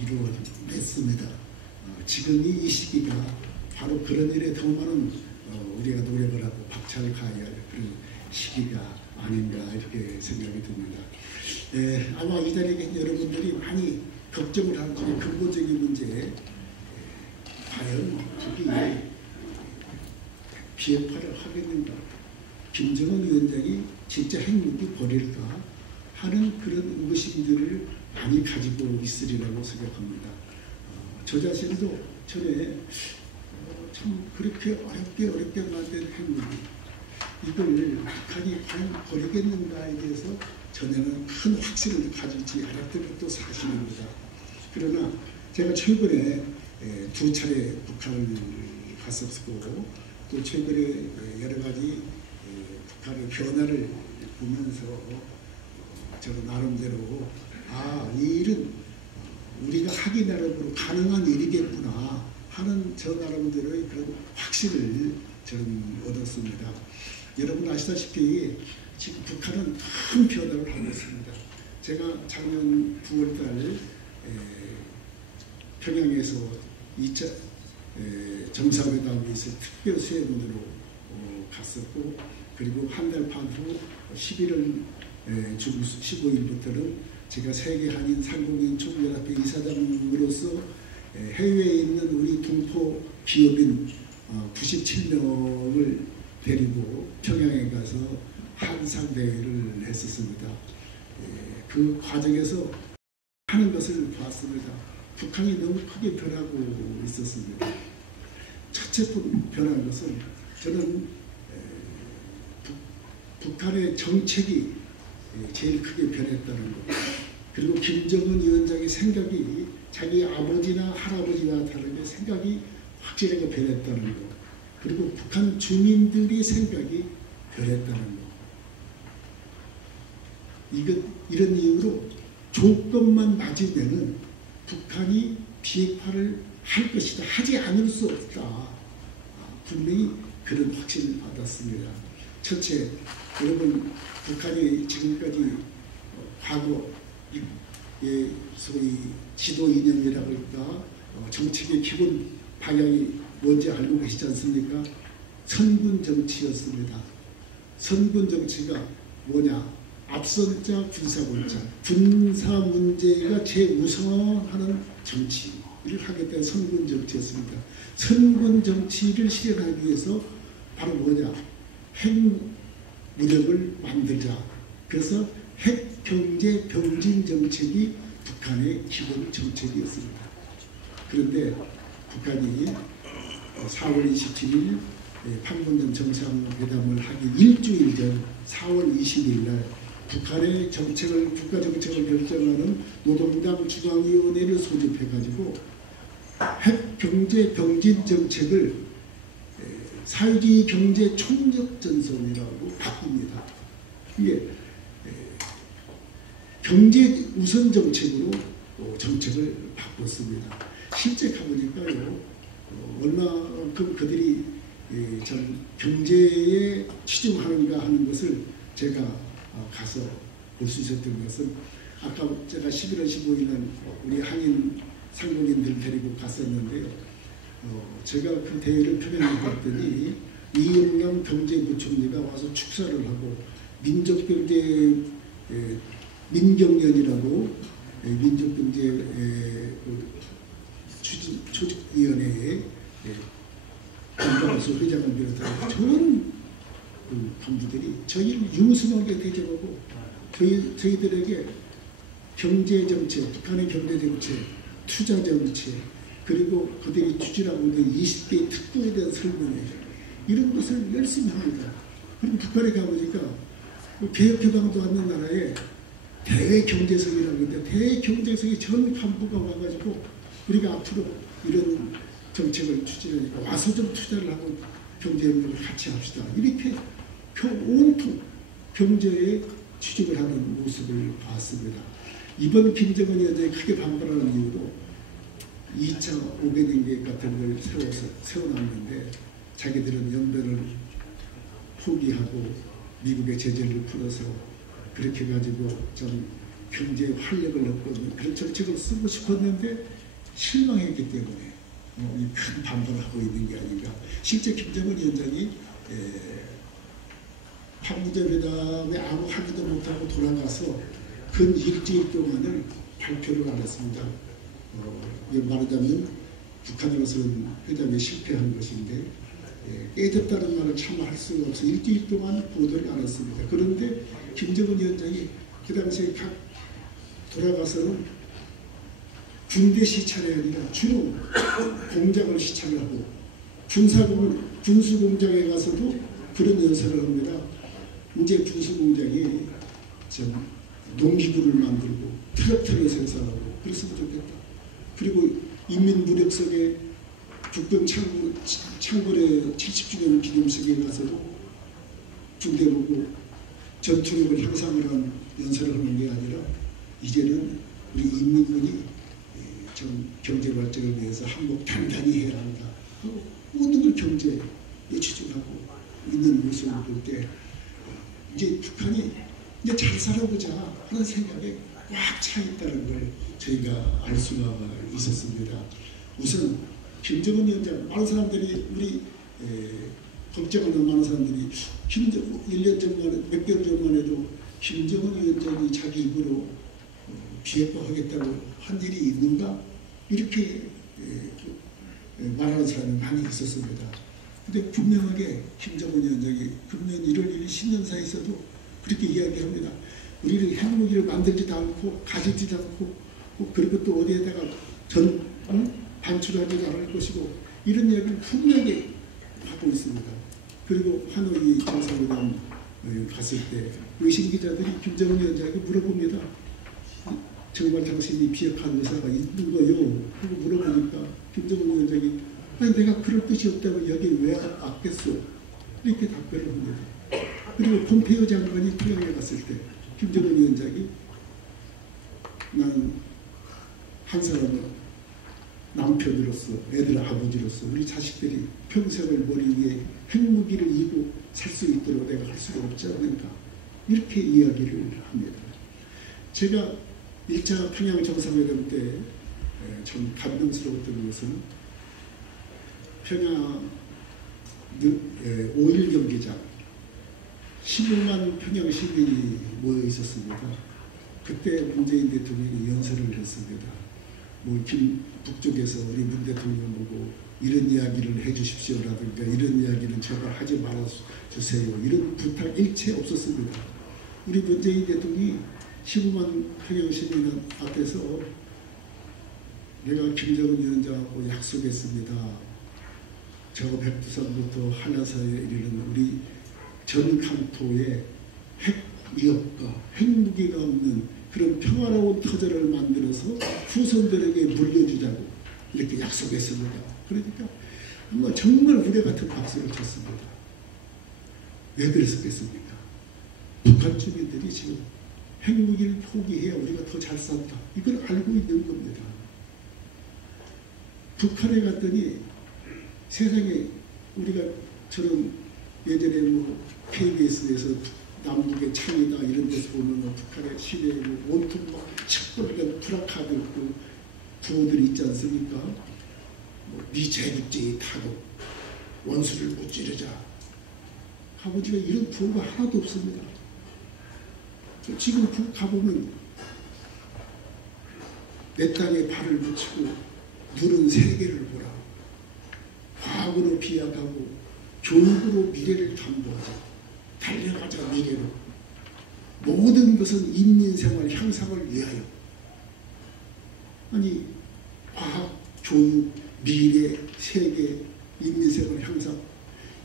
이루어냈습니다. 지금이 이 시기가 바로 그런 일에 더 많은 우리가 노력을 하고 박차를 가해야 할 그런 시기가 아닌가 이렇게 생각이 듭니다. 아마 이 자리에 계신 여러분들이 많이 걱정을 하는 중에 근본적인 문제, 과연 북이 비핵화를 하겠는가, 김정은 위원장이 진짜 핵무기 버릴까 하는 그런 의구심들을 많이 가지고 있으리라고 생각합니다. 저 자신도 전에 참 그렇게 어렵게 만든 핵무기 이걸 북한이 과연 버리겠는가에 대해서 전에는 큰 확신을 가지지 않았던 것도 사실입니다. 그러나 제가 최근에 2차례 북한을 갔었고 또 최근에 여러 가지 북한의 변화를 보면서 저는 나름대로 이 일은 우리가 하기 나름으로 가능한 일이겠구나 하는 저 나름대로의 그런 확신을 저는 얻었습니다. 여러분 아시다시피 지금 북한은 큰 변화를 하고 있습니다. 제가 작년 9월달 평양에서 2차 정상회담에서 특별 수행으로 갔었고 그리고 한 달 반 후 11월 15일부터는 제가 세계 한인 상공인 총연합회 이사장으로서 해외에 있는 우리 동포 기업인 97명을 데리고 평양에 가서 한상대회를 했었습니다. 그 과정에서 하는 것을 봤습니다. 북한이 너무 크게 변하고 있었습니다. 첫째 변한 것은 저는 북한의 정책이 제일 크게 변했다는 것, 그리고 김정은 위원장의 생각이 자기 아버지나 할아버지와 다르게 생각이 확실하게 변했다는 것, 그리고 북한 주민들의 생각이 변했다는 것. 이런 이유로 조건만 맞으면은 북한이 비핵화를 할 것이다, 하지 않을 수 없다. 분명히 그런 확신을 받았습니다. 첫째, 여러분 북한이 지금까지 과거 소위 지도 이념이라고 할까 정책의 기본 방향이 뭔지 알고 계시지 않습니까? 선군 정치였습니다. 선군 정치가 뭐냐? 앞선자 군사군자, 군사 문제가 최우선하는 정치를 하겠다는 선군 정치였습니다. 선군 정치를 실현하기 위해서 바로 뭐냐? 핵 무력을 만들자. 그래서 핵 경제 병진 정책이 북한의 기본 정책이었습니다. 그런데 북한이 4월 27일 판문점 정상회담을 하기 일주일 전 4월 20일 날 북한의 정책을, 국가 정책을 결정하는 노동당 중앙위원회를 소집해가지고 핵 경제 병진 정책을 사회주의 경제 총력 전선이라고 바꿉니다. 이게 경제 우선 정책으로 정책을 바꿨습니다. 실제 가보니까요, 얼마큼 그들이 전 경제에 치중하는가 하는 것을 제가 가서 볼 수 있었던 것은 아까 제가 11월 15일날 우리 한인 상공인들 데리고 갔었는데요. 제가 그 대회를 평양에 갔더니 이영남 경제부총리가 와서 축사를 하고 민족경제 민경련이라고 민족경제 조직위원회의 김광수 회장을 비롯한 좋은 간부들이 저희를 유순하게 대접하고 저희들에게 경제정책, 북한의 경제정책, 투자정책, 그리고 그들이 추진하고 있는 20대 특구에 대한 설명회, 이런 것을 열심히 합니다. 그리고 북한에 가보니까 개혁개방도 하는 나라에 대외경제성이라고 있는데, 대외경제성이 전 간부가 와가지고 우리가 앞으로 이런 정책을 추진하니까 와서 좀 투자를 하고 경제협력을 같이 합시다. 이렇게 온통 경제에 취직을 하는 모습을 봤습니다. 이번 김정은 위원장이 크게 반발하는 이유로 2차 5개년 계획 같은 걸 세워놨는데, 자기들은 연변을 포기하고 미국의 제재를 풀어서 그렇게 가지고 좀 경제에 활력을 얻고 그런 정책을 쓰고 싶었는데 실망했기 때문에 큰 반발을 하고 있는 게 아닌가. 실제 김정은 위원장이 판문점 회담에 아무 합의도 못하고 돌아가서 근 일주일 동안을 발표를 안 했습니다. 말하자면 북한으로서는 회담에 실패한 것인데, 깨졌다는 말을 참 할 수가 없어 일주일 동안 보도를 안 했습니다. 그런데 김정은 위원장이 그 당시에 각 돌아가서는 군대 시찰이 아니라 주로 공장을 시찰하고 군수 공장에 가서도 그런 연설을 합니다. 이제 군수 공장이 농기구를 만들고 트럭터를 생산하고 그랬으면 좋겠다. 그리고 인민무력석에 국경 창궐의 70주년 기념식에 가서도 군대 보고 전투력을 향상을 한 연설을 하는 게 아니라, 이제는 우리 인민군이 좀 경제 발전을 위해서 한국 단단히 해야 한다. 모든 걸 경제에 추진하고 있는 모습을 볼 때, 이제 북한이 이제 잘 살아보자 하는 생각에 꽉 차 있다는 걸 저희가 알 수가 있었습니다. 우선 김정은 위원장, 많은 사람들이 우리 걱정하는 많은 사람들이 1년 전만, 몇 개월 전만 해도 김정은 위원장이 자기 입으로 비핵화하겠다고 한 일이 있는가? 이렇게 말하는 사람이 많이 있었습니다. 근데 분명하게 김정은 위원장이 금년 1월 1일 신년사에서도 그렇게 이야기합니다. 우리는 핵무기를 만들지도 않고 가지지도 않고 그리고 또 어디에다가 반출하지 않을 것이고, 이런 이야기를 분명하게 하고 있습니다. 그리고 하노이 정상회담 갔을 때 외신 기자들이 김정은 위원장에게 물어봅니다. 정말 당신이 비핵화한 의사가 있는 거요? 그리고 물어보니까 김정은 위원장이 아니 내가 그럴 뜻이 없다고 여기 왜 왔겠어? 이렇게 답변을 합니다. 그리고 폼페이오 장관이 평양에 갔을 때 김정은 위원장이 나는 한 사람은 남편으로서, 애들 아버지로서 우리 자식들이 평생을 머리 위에 핵무기를 이고 살 수 있도록 내가 할 수가 없지 않는가, 이렇게 이야기를 합니다. 제가 1차 평양 정상회담 때 참 감동스러웠던 것은 평양 5.1 경기장 15만 평양 시민이 모여 있었습니다. 그때 문재인 대통령이 연설을 했습니다. 북쪽에서 우리 문 대통령 보고 이런 이야기를 해주십시오라든가 이런 이야기는 제발 하지 말아주세요, 이런 부탁 일체 없었습니다. 우리 문재인 대통령이 15만 평양 시민 앞에서 내가 김정은 위원장하고 약속했습니다. 저 백두산부터 한라산에 이르는 우리 전 강토에 핵 위협과 핵무기가 없는 그런 평화로운 터전을 만들어서 후손들에게 물려주자고 이렇게 약속했습니다. 그러니까 정말 우레 같은 박수를 쳤습니다. 왜 그랬었겠습니까? 북한 주민들이 지금 핵무기를 포기해야 우리가 더 잘 산다, 이걸 알고 있는 겁니다. 북한에 갔더니 세상에 우리가 저는 예전에 KBS에서 남북의 창이다 이런 데서 보면 북한의 시대에 온통 촛불과 프라카드 그 구호들이 있지 않습니까? 미제국주의 타국, 원수를 무찌르자. 아버지가 이런 구호가 하나도 없습니다. 지금 가보면 내 땅에 발을 붙이고 누른 세계를 보라. 과학으로 비약하고 교육으로 미래를 담보하자. 달려가자 미래로. 모든 것은 인민생활 향상을 위하여. 아니 과학, 교육, 미래, 세계, 인민생활 향상,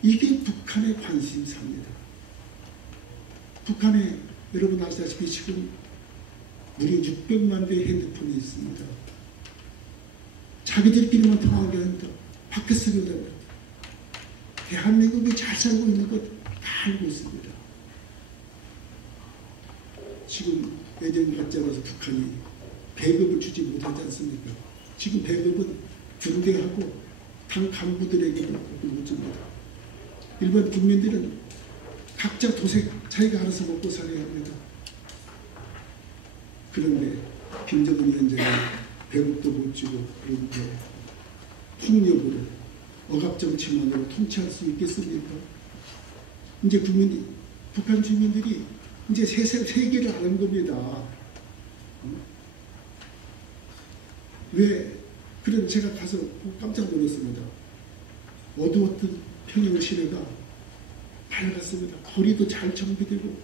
이게 북한의 관심사입니다. 북한에 여러분 아시다시피 지금 무려 600만 대의 핸드폰이 있습니다. 자기들끼리만 통하는 게 아닙니다. 밖에 쓰려고 합니다. 대한민국이 잘 살고 있는 것 다 알고 있습니다. 지금 예전 같지 않아서 북한이 배급을 주지 못하지 않습니까? 지금 배급은 군대하고 당 간부들에게만 못 줍니다. 일반 국민들은 각자 도색 자기가 알아서 먹고 살아야 합니다. 그런데 김정은 위원장이 배급도 못 주고 그런데 폭력으로 억압정치만으로 통치할 수 있겠습니까? 이제 북한 주민들이 이제 세계를 아는 겁니다. 왜? 그래서 제가 가서 깜짝 놀랐습니다. 어두웠던 평양 시내가 밝았습니다. 거리도 잘 정비되고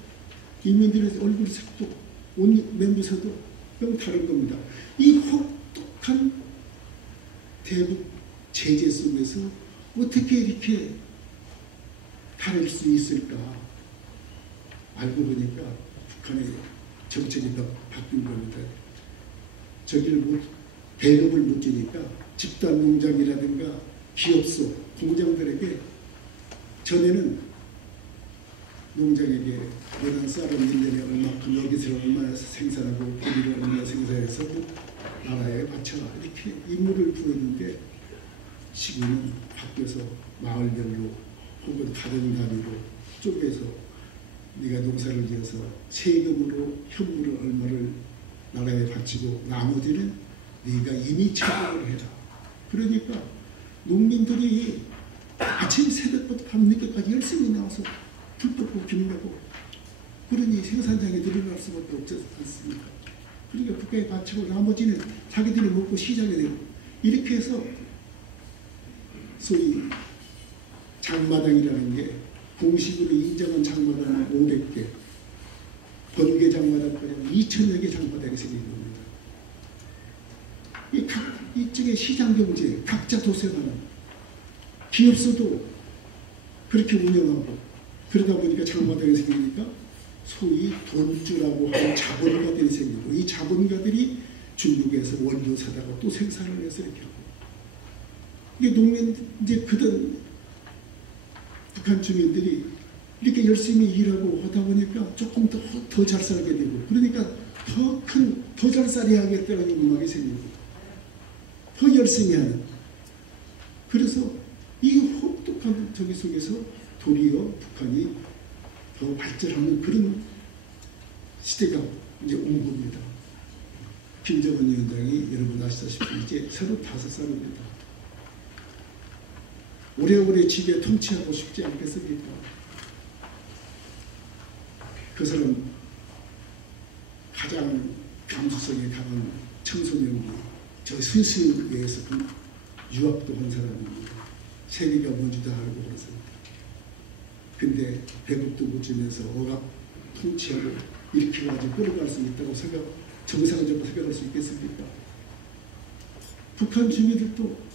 인민들의 얼굴 색도 옷 냄새도 너무 다른 겁니다. 이 혹독한 대북 제재 속에서 어떻게 이렇게 다를 수 있을까? 알고 보니까 북한의 정책이 바뀐 겁니다. 저기를 배급을 못 주니까 집단 농장이라든가 기업소, 공장들에게 전에는 농장에게 내는 쌀은 1년에 얼마큼 여기서 얼마나 생산하고 고기를 얼마나 생산해서 나라에 바쳐라 이렇게 임무를 부였는데 지금은 바뀌어서 마을별로 혹은 가정 단위로 쪼개서 네가 농사를 지어서 세금으로 현물을 얼마를 나라에 바치고 나머지는 네가 임의 처벌을 해라. 그러니까 농민들이 아침 새벽부터 밤늦게까지 열심히 나와서 불 뻗고 김 내고 그러니 생산량이 늘어날 수밖에 없지 않습니까? 그러니까 국가에 바치고 나머지는 자기들이 먹고 시장에 내고 이렇게 해서 소위 장마당이라는 게 공식으로 인정한 장마당은 500개, 번개 장마당까지 2,000여 개 장마당이 생긴 겁니다. 이쪽에 시장 경제, 각자 도생하는 기업소도 그렇게 운영하고 그러다 보니까 장마당이 생기니까 소위 돈주라고 하는 자본가들이 생기고 이 자본가들이 중국에서 원료 사다가 또 생산을 해서 이렇게 하고 이게 농민 이제 그런 북한 주민들이 이렇게 열심히 일하고 하다 보니까 조금 더 잘 살게 되고 그러니까 더 잘 살아야 하겠다는 음악이 생기고 더 열심히 하는 그래서 이 혹독한 저기 속에서 도리어 북한이 더 발전하는 그런 시대가 이제 온 겁니다. 김정은 위원장이 여러분 아시다시피 이제 35살입니다. 오래오래 집에 통치하고 싶지 않겠습니까? 그 사람 가장 감수성이 강한 청소년이 저 스위스에서 유학도 한 사람입니다. 세계가 뭔지도 알고 그렇습니다. 근데 배급도 못 주면서 억압 통치하고 이렇게 가지고 끌어갈 수 있다고 정상적으로 생각할 수 있겠습니까? 북한 주민들도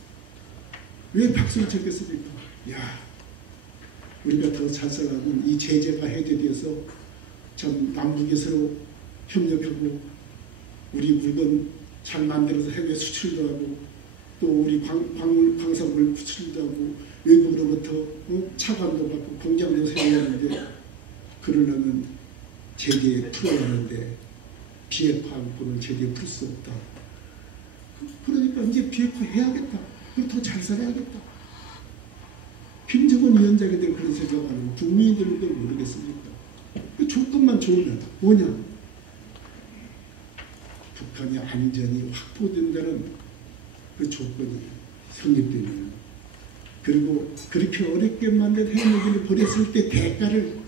왜 박수를 쳤겠습니까? 야, 우리가 더 잘 살아가면 이 제재가 해제되어서 참 남북이 서로 협력하고 우리 물건 잘 만들어서 해외 수출도 하고 또 우리 광산물 수출도 하고 외국으로부터 차관도 받고 공장도 세워야 하는데 그러려면 제재에 풀어야 하는데 비핵화권을 제재에 풀 수 없다. 그러니까 이제 비핵화 해야겠다. 그리고 더 잘 살아야겠다. 김정은 위원장이 그런 생각하는 국민들도 모르겠습니까? 그 조건만 좋으면 뭐냐? 북한이 안전이 확보된다는 그 조건이 성립되면 그리고 그렇게 어렵게 만든 핵무기를 버렸을 때 대가를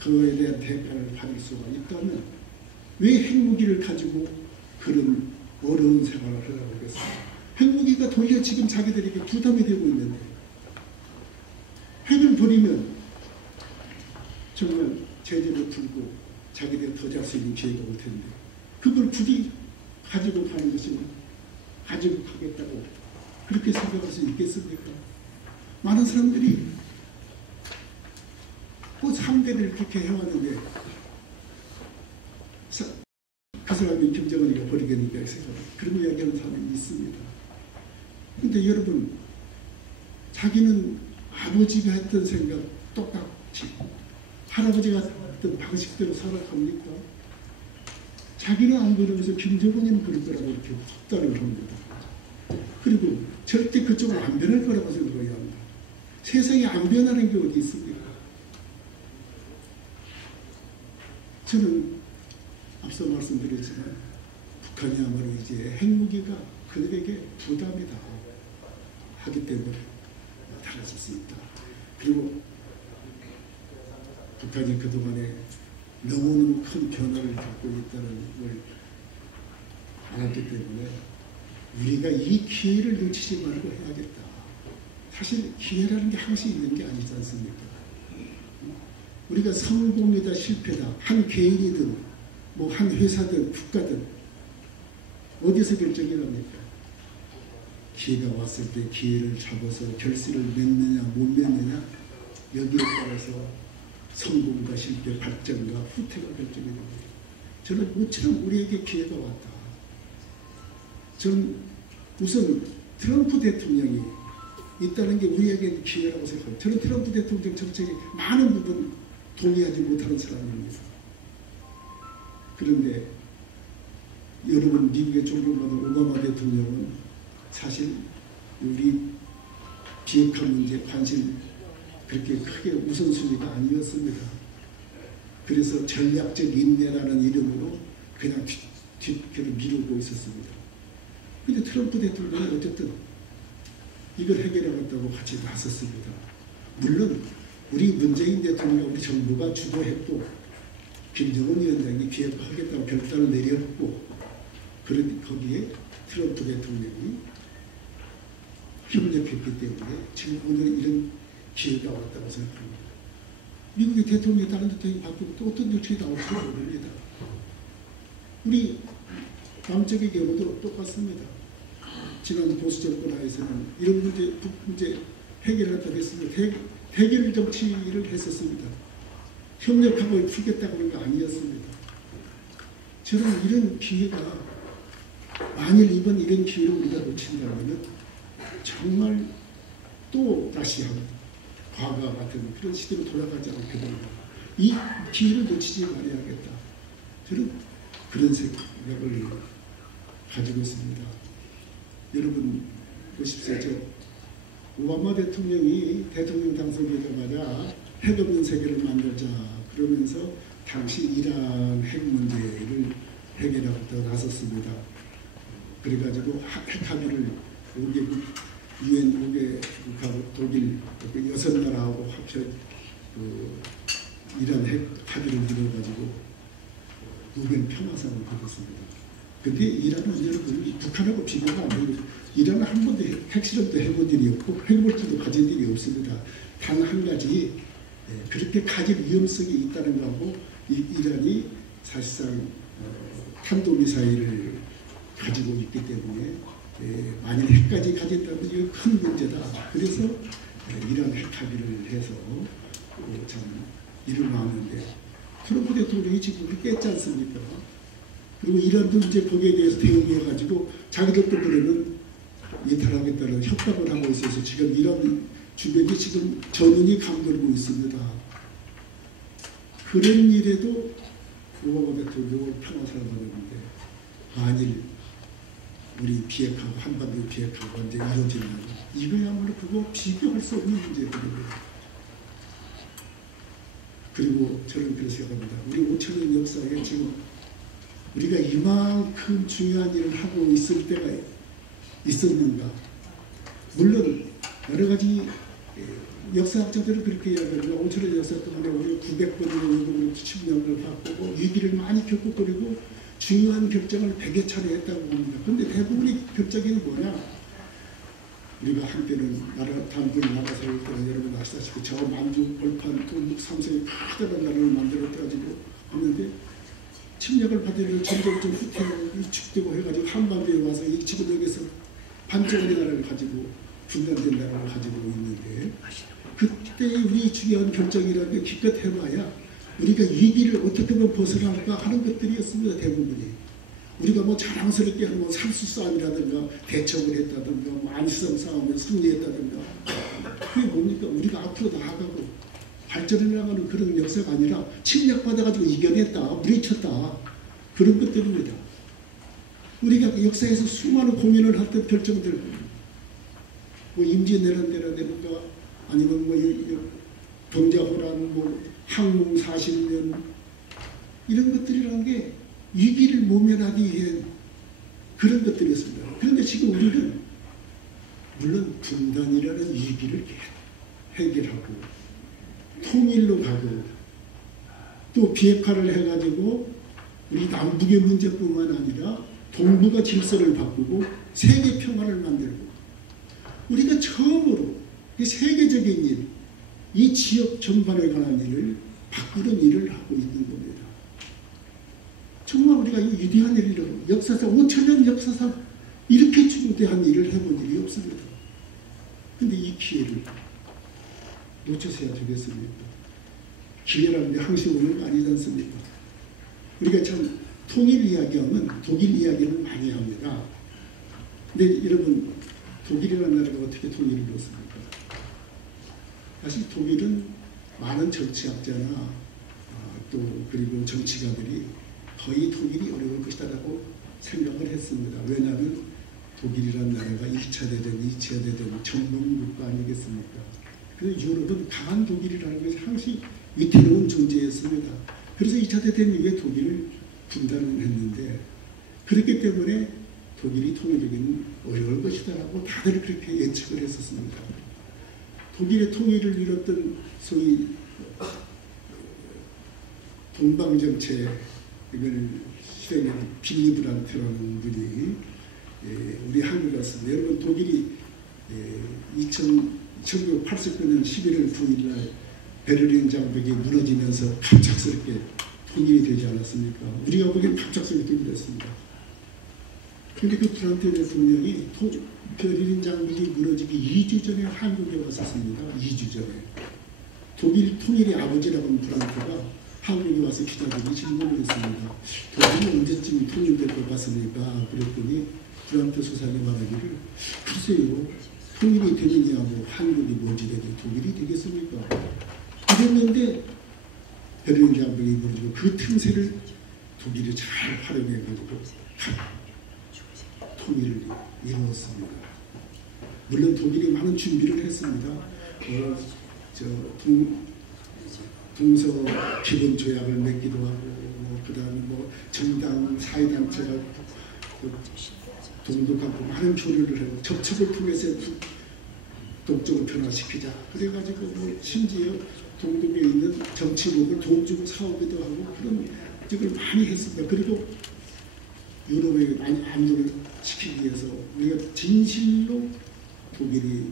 그거에 대한 대가를 받을 수가 있다면 왜 핵무기를 가지고 그런 어려운 생활을 하려고 그랬어요? 핵무기가 도리어 지금 자기들에게 부담이 되고 있는데 핵을 버리면 정말 제재를 풀고 자기들이 더 잘 수 있는 기회가 올 텐데 그걸 굳이 가지고 가는 것이 가지고 가겠다고 그렇게 생각할 수 있겠습니까? 많은 사람들이 그 상대를 그렇게 해왔는데 그 사람이 김정은이가 버리겠는가 생각합니다. 그런 이야기하는 사람이 있습니다. 그런데 여러분 자기는 아버지가 했던 생각 똑같이 할아버지가 했던 방식대로 살아갑니까? 자기는 안 그러면서 김정은이는 그럴 거라고 이렇게 확단을 합니다. 그리고 절대 그쪽은 안 변할 거라고 생각해야 합니다. 세상에 안 변하는 게 어디 있습니까? 저는 앞서 말씀드렸지만 북한이야말로 이제 핵무기가 그들에게 부담이다 하기 때문에 달라질 수 있다. 그리고 북한이 그동안에 너무너무 큰 변화를 겪고 있다는 걸 알았기 때문에 우리가 이 기회를 놓치지 말고 해야겠다. 사실 기회라는 게 항상 있는 게 아니지 않습니까? 우리가 성공이다 실패다 한 개인이든 뭐 한 회사든 국가든 어디서 결정을 합니까? 기회가 왔을 때 기회를 잡아서 결실을 맺느냐 못 맺느냐 여기에 따라서 성공과 실패, 발전과 후퇴가 결정이 됩니다. 저는 모처럼 우리에게 기회가 왔다. 저는 우선 트럼프 대통령이 있다는 게 우리에게 기회라고 생각합니다. 저는 트럼프 대통령 정책에 많은 부분 동의하지 못하는 사람입니다. 그런데 여러분 미국의 존경받은 오바마 대통령은 사실 우리 비핵화 문제 관심 그렇게 크게 우선순위가 아니었습니다. 그래서 전략적 인내라는 이름으로 그냥 뒤를 미루고 있었습니다. 그런데 트럼프 대통령이 어쨌든 이걸 해결하겠다고 같이 나섰습니다. 물론 우리 문재인 대통령, 우리 정부가 주도했고 김정은 위원장이 비핵화하겠다고 결단을 내렸고 그런 거기에 트럼프 대통령이 협력했기 때문에 지금 오늘 이런 기회가 왔다고 생각합니다. 미국의 대통령이 다른 대통령이 바뀌면 또 어떤 정책이 나올지 모릅니다. 우리 남쪽의 경우도 똑같습니다. 지난 보수 정권 하에서는 이런 문제, 북 문제 해결하겠다고 했습니다. 해결 정치를 했었습니다. 협력하고 풀겠다고 하는 거 아니었습니다. 저는 이런 기회가 만일 이번 이런 기회를 우리가 놓친다면 정말 또 다시 한번 과거와 같은 그런 시대로 돌아가지 않게 됩니다. 이 기회를 놓치지 말아야겠다. 저는 그런 생각을 가지고 있습니다. 여러분 보십시오. 저 오바마 대통령이 대통령 당선되자마자 핵 없는 세계를 만들자 그러면서 당시 이란 핵 문제를 해결하겠다고 나섰습니다. 그래가지고 핵 합의를 5개국 UN 5개국하고 독일 6나라하고 합쳐 이란 핵 합의를 이뤄가지고 노벨 평화상을 받았습니다. 근데 이란은 여러분 북한하고 비교가 안 돼요. 이란은 한 번도 핵실험도 해본 일이 없고 핵물질도 가진 일이 없습니다. 단 한 가지 그렇게 가질 위험성이 있다는 거하고 이란이 사실상 탄도미사일을 가지고 있기 때문에 만일 핵까지 가졌다면 이건 큰 문제다. 그래서 이란 핵 합의를 해서 참 일을 나왔는데 트럼프 대통령이 지금 그렇게 깼지 않습니까? 그리고 이란도 이제 거기에 대해서 대응해가지고 자기들도 그러는 이탈하겠다는 협박을 하고 있어서 지금 이란 주변이 지금 전운이 감돌고 있습니다. 그런 일에도 오바마 대통령을 평화사를 받았는데 만일 우리 비핵화하고 한반도 비핵화가 이제 이루어지면 이거야말로 그거 비교할 수 없는 문제거든요. 그리고 저는 그렇게 생각합니다. 우리 5천년 역사에 지금 우리가 이만큼 중요한 일을 하고 있을 때가 있었는가. 물론 여러 가지 역사학자들은 그렇게 이야기합니다. 오천의 역사 때문에 우리 900번이나 침략을 받고 위기를 많이 겪고 그리고 중요한 결정을 100여 차례 했다고 합니다. 그런데 대부분의 결정이 뭐냐? 우리가 한때는 단분이 나라 세울 때는 여러분 아시다시피 저 만주, 벌판, 동북, 삼성이 크다란 나라를 만들어가지고 하는데 침략을 받으려고 점점 후퇴하고 위축되고 해가지고 한반도에 와서 지금 여기서 반쪽짜리 나라를 가지고 분단된 나라를 가지고 있는데 그때 우리 중요한 결정이라는 게 기껏 해봐야 우리가 위기를 어떻게 하면 벗어날까 하는 것들이었습니다. 대부분이. 우리가 뭐 자랑스럽게 하는 뭐 살수 싸움이라든가 대척을 했다든가 뭐 안시성 싸움에 승리했다든가 그게 뭡니까? 우리가 앞으로 나아가고 발전해 나가는 그런 역사가 아니라 침략받아가지고 이겨냈다, 물리쳤다 그런 것들입니다. 우리가 역사에서 수많은 고민을 했던 결정들 뭐 임진왜란이라든가 아니면 뭐 병자호란 뭐 항몽 40년 이런 것들이라는 게 위기를 모면하기 위한 그런 것들이었습니다. 그런데 지금 우리는 물론 분단이라는 위기를 해결하고 통일로 가고 또 비핵화를 해가지고 우리 남북의 문제뿐만 아니라 동북아 질서를 바꾸고 세계 평화를 만들고 우리가 처음으로 이 세계적인 일, 이 지역 전반에 관한 일을 바꾸는 일을 하고 있는 겁니다. 정말 우리가 이 위대한 일을 역사상 5천년 역사상 이렇게 중대한 일을 해본 일이 없습니다. 그런데 이 기회를 놓쳐서야 되겠습니까? 기회라는 게 항상 오는 거 아니지 않습니까? 우리가 참 통일 이야기하면 독일 이야기를 많이 합니다. 근데 여러분 독일이라는 나라가 어떻게 통일을 이뤘습니까? 사실 독일은 많은 정치학자나 또 그리고 정치가들이 거의 독일이 어려울 것이다라고 생각을 했습니다. 왜냐하면 독일이라는 나라가 1차 대전, 2차 대전 전범 국가 아니겠습니까? 그래서 유럽은 강한 독일이라는 것이 항상 위태로운 존재였습니다. 그래서 2차 대전 이후에 독일을 분단을 했는데 그렇기 때문에 독일이 통일하기는 어려울 것이다라고 다들 그렇게 예측을 했었습니다. 독일의 통일을 이뤘던 소위 동방정책 이걸 실행한 빌리 브란트라는 분이 우리 한국에 왔습니다. 여러분 독일이 1989년 11월 9일 날 베를린 장벽이 무너지면서 갑작스럽게 통일이 되지 않았습니까? 우리가 보기엔 갑작스럽게 통일했습니다. 그런데 그 브란트 대통령이 베를린 장벽이 무너지기 2주 전에 한국에 왔었습니다. 2주 전에. 독일 통일의 아버지라고 하는 브란트가 한국에 와서 기자들이 질문을 했습니다. 독일은 언제쯤 통일될 것 같습니까? 그랬더니 브란트 수상이 말하기를 글쎄요. 통일이 되느냐 뭐 한국이 뭔지 되지 독일이 되겠습니까? 그랬는데 베를린 장벽이 무너지고 그 틈새를 독일이 잘 활용해가지고 통일을 이루었습니다. 물론 독일이 많은 준비를 했습니다. 동서 기본 조약을 맺기도 하고 그다음에 뭐 정당 사회단체가 동독하고 많은 교류를 하고 접촉을 통해서 동쪽을 변화시키자. 그래가지고 뭐 심지어 동독에 있는 정치국을 돈 주고 사오기도 하고 그런 적을 많이 했습니다. 그리고 유럽에 안정을 시키기 위해서 우리가 진실로 독일이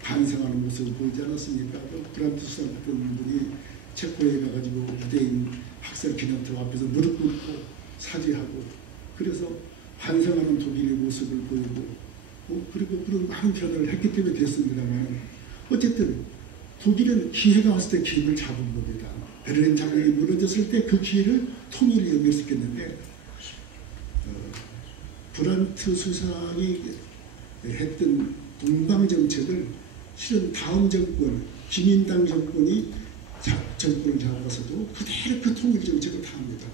반성하는 모습을 보이지 않았습니까? 브란트 수상 같은 분이 체코에 가가지고 유대인 학살 기념탑 앞에서 무릎 꿇고 사죄하고 그래서 반성하는 독일의 모습을 보이고 그리고 그런 많은 변화를 했기 때문에 됐습니다만 어쨌든 독일은 기회가 왔을 때 기회를 잡은 겁니다. 베를린 장벽이 무너졌을 때 그 기회를 통일을 연결시켰는데 브란트 수상이 했던 동방정책을 실은 다음 정권, 기민당 정권이 정권을 잡아서도 그대로 그 통일정책을 다 합니다.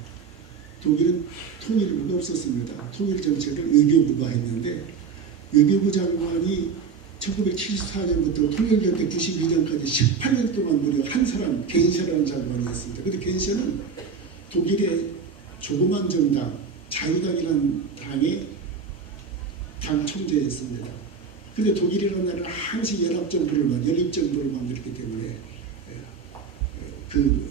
독일은 통일부가 없었습니다. 통일정책을 외교부가 했는데 외교부 장관이 1974년부터 통일될 때 92년까지 18년 동안 무려 한 사람, 겐셔라는 장관이었습니다. 근데 겐셔는 독일의 조그만 정당, 자유당이라는 당의 당 총재였습니다. 근데 독일이라는 나라는 항상 연립정부를 만들기 때문에 그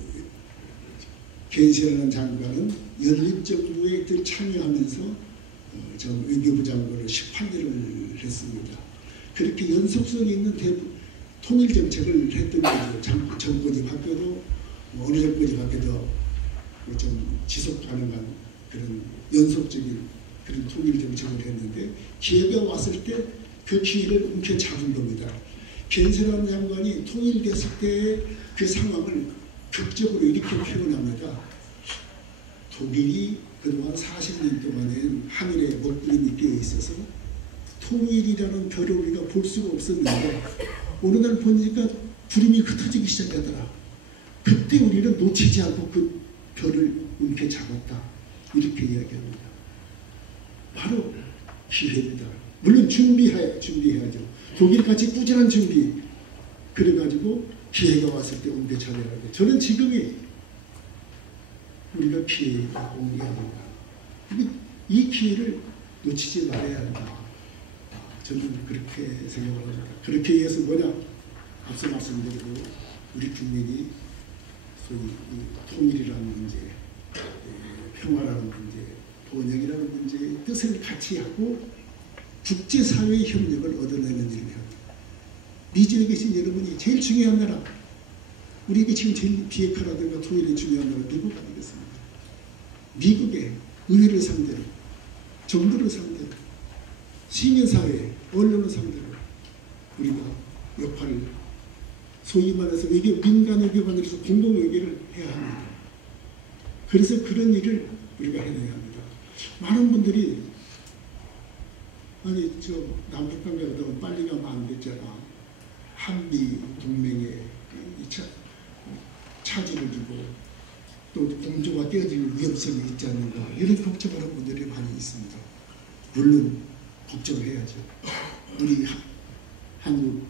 겐시라는 장관은 연립정부에 참여하면서 외교부 장관을 18년을 했습니다. 그렇게 연속성 있는 통일 정책을 했던 거죠. 정권이 바뀌어도 어느 정권이 바뀌어도 좀 지속 가능한 그런 연속적인 그런 통일 정책을 했는데 기회가 왔을 때 그 기회를 움켜잡은 겁니다. 겐시라는 장관이 통일됐을 때의 그 상황을 극적으로 이렇게 표현합니다. 독일이 그동안 40년 동안은 하늘에 먹구름이 끼어 있어서 통일이라는 별을 우리가 볼 수가 없었는데 어느 날 보니까 구름이 흩어지기 시작하더라. 그때 우리는 놓치지 않고 그 별을 움켜잡았다. 이렇게 이야기합니다. 바로 기회입니다. 물론 준비해야죠. 독일같이 꾸준한 준비. 그래가지고 기회가 왔을 때 움켜잡아야 합니다. 저는 지금이 우리가 기회가 온 게 아닌가. 이 기회를 놓치지 말아야 한다. 저는 그렇게 생각을 합니다. 그렇게 해서 뭐냐? 앞서 말씀드리고 우리 국민이 소위 이 통일이라는 문제, 평화라는 문제, 번영이라는 문제의 뜻을 같이 하고 국제사회의 협력을 얻어내는 일을 합니다. 미주에 계신 여러분이 제일 중요한 나라, 우리에게 지금 제일 비핵화라든가 통일이 중요한 나라 미국 아니겠습니까? 미국의 의회를 상대로, 정부를 상대로, 시민사회, 언론을 상대로 우리가 역할을 소위 말해서 민간 외교관으로서 공동 외교를 해야 합니다. 그래서 그런 일을 우리가 해내야 합니다. 많은 분들이 아니 저 남북관계가 빨리 가면 안 됐잖아. 한미 동맹에 차질을 두고 또 공조가 깨어질 위험성이 있지 않는가 이런 걱정을 하는 분들이 많이 있습니다. 물론 걱정을 해야죠. 우리 한국,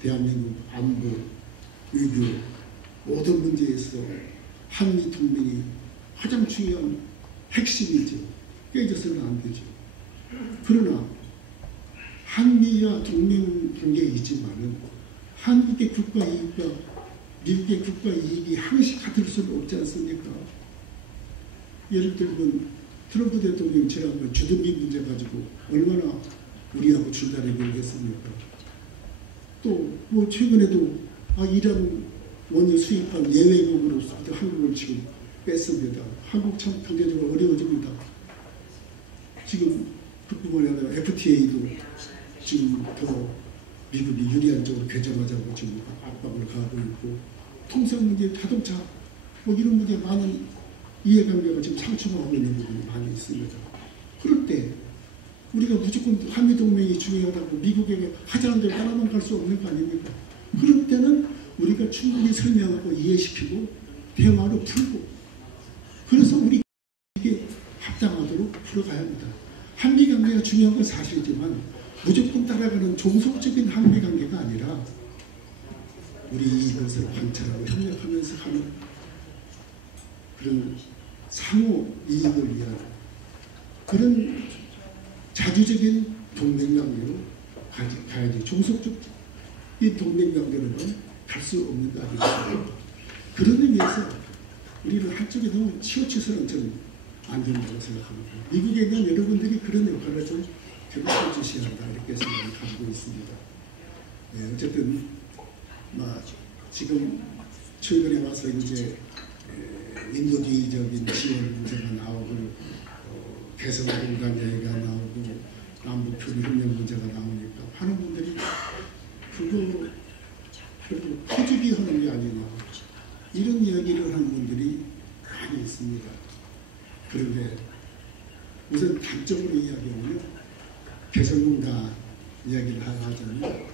대한민국 안보, 외교 모든 문제에서 한미 동맹이 가장 중요한 핵심이죠. 깨져서는 안 되죠. 그러나 한미와 동맹 관계에 있지만은 한국의 국가 이익과 미국의 국가 이익이 항시 같을 수는 없지 않습니까? 예를 들면 트럼프 대통령 지난번 주둔비 문제 가지고 얼마나 우리하고 줄다리기를 했습니까? 또 뭐 최근에도 이란 원유 수입한 예외국으로부터 한국을 지금 뺐습니다. 한국 참 경제적으로 어려워집니다. 지금 그뿐만이 아니라 FTA도 지금 더 미국이 유리한 쪽으로 개정하자고 지금 압박을 가하고 있고 통상 문제, 자동차 뭐 이런 문제 많은 이해관계가 지금 상충하고 있는 부분이 많이 있습니다. 그럴 때 우리가 무조건 한미동맹이 중요하다고 미국에게 하자는 대로 따라만 갈 수 없는 거 아닙니까? 그럴 때는 우리가 충분히 설명하고 이해시키고 대화로 풀고 그래서 우리 이게 합당하도록 풀어가야 합니다. 한미관계가 중요한 건 사실이지만 무조건 따라가는 종속적인 한미관계가 아니라 우리 이것을 관찰하고 협력하면서 하는 그런 상호 이익을 위한 그런 자주적인 동맹관계로 가야지 종속적 이 동맹관계로는 갈 수 없는 거 아니겠습니까? 그런 의미에서 우리는 한쪽에 너무 치우쳐서는 좀 안 된다고 생각합니다. 미국에 있는 여러분들이 그런 역할을 좀 해주셔야 한다 이렇게 생각을 가지고 있습니다. 네, 어쨌든 지금 최근에 와서 이제 인도주의적인 지원 문제가 나오고 개성공단 얘기가 나오고 남북교류협력 문제가 나오니까 많은 분들이 그거 결국 퍼주기 하는 게 아니냐 이런 이야기를 하는 분들이 많이 있습니다. 그런데 우선 단적으로 이야기하면 개성공단 이야기를 하자면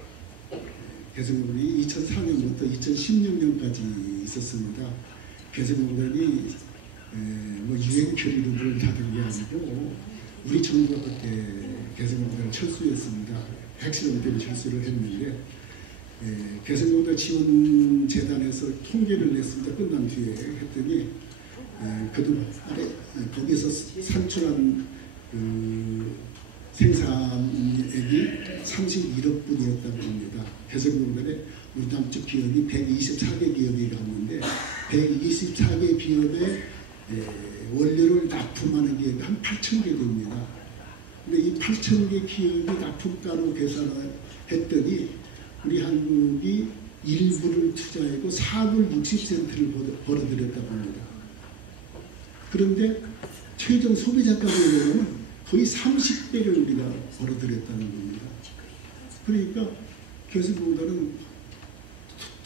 개성공단이 2004년부터 2016년까지 있었습니다. 개성공단이 뭐 유엔 결의를 닫은 게 아니고 우리 정부가 그때 개성공단을 철수했습니다. 핵실험 때문에 철수를 했는데 개성공단 지원재단에서 통계를 냈습니다. 끝난 뒤에 했더니 그동안 거기서 산출한 생산액이 31억 불이었다고 합니다. 개성공단에 우리 남쪽 기업이 124개 기업이 갔는데 124개 기업에 원료를 납품하는 기업이 한 8,000개 됩니다. 근데 이 8,000개 기업이 납품가로 계산을 했더니 우리 한국이 1불을 투자하고 4불 60센트를 벌어들였다고 합니다. 그런데 최종 소비자가격에 보면 거의 30배를 우리가 벌어들였다는 겁니다. 그러니까 개성공단은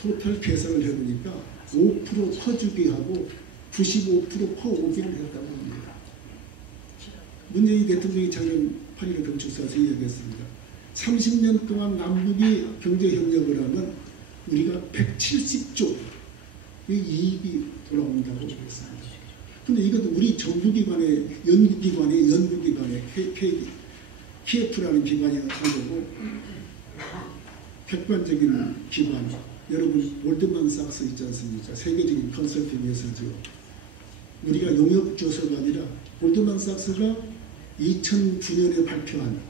토탈 계산을 해보니까 5% 퍼주기 하고 95% 퍼오기를 했다고 합니다. 문재인 대통령이 작년 8.15 건축사에서 이야기했습니다. 30년 동안 남북이 경제협력을 하면 우리가 170조 이익이 돌아온다고 했습니다. 근데 이것도 우리 정부기관의 연구기관의 KF라는 기관이 한 거고 객관적인 기관, 여러분 골드만삭스 있지 않습니까? 세계적인 컨설팅 회사죠. 우리가 용역조사가 아니라 골드만삭스가 2009년에 발표한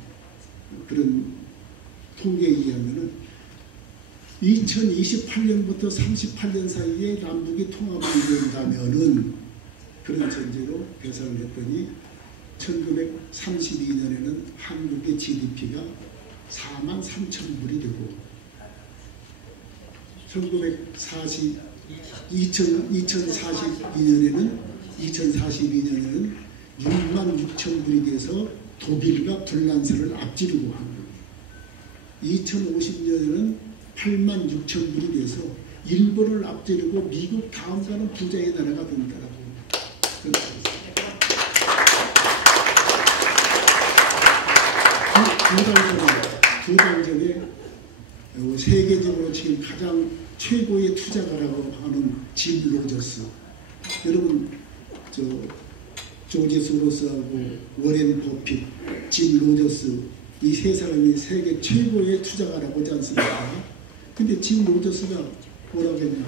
그런 통계에 의하면 2028년부터 38년 사이에 남북이 통합이 된다면은 그런 전제로 계산을 했더니 1932년에는 한국의 GDP가 43,000불이 되고 2042년에는 66,000불이 돼서 독일과 불란서를 앞지르고 합니다. 2050년에는 86,000불이 돼서 일본을 앞지르고 미국 다음 가는 부자의 나라가 된다라고 두 달 전에 세계적으로 지금 가장 최고의 투자가라고 하는 짐 로저스, 여러분 조지 소로스하고 워렌 버핏, 짐 로저스 이 세 사람이 세계 최고의 투자가라고 하지 않습니까? 근데 짐 로저스가 뭐라고 했냐?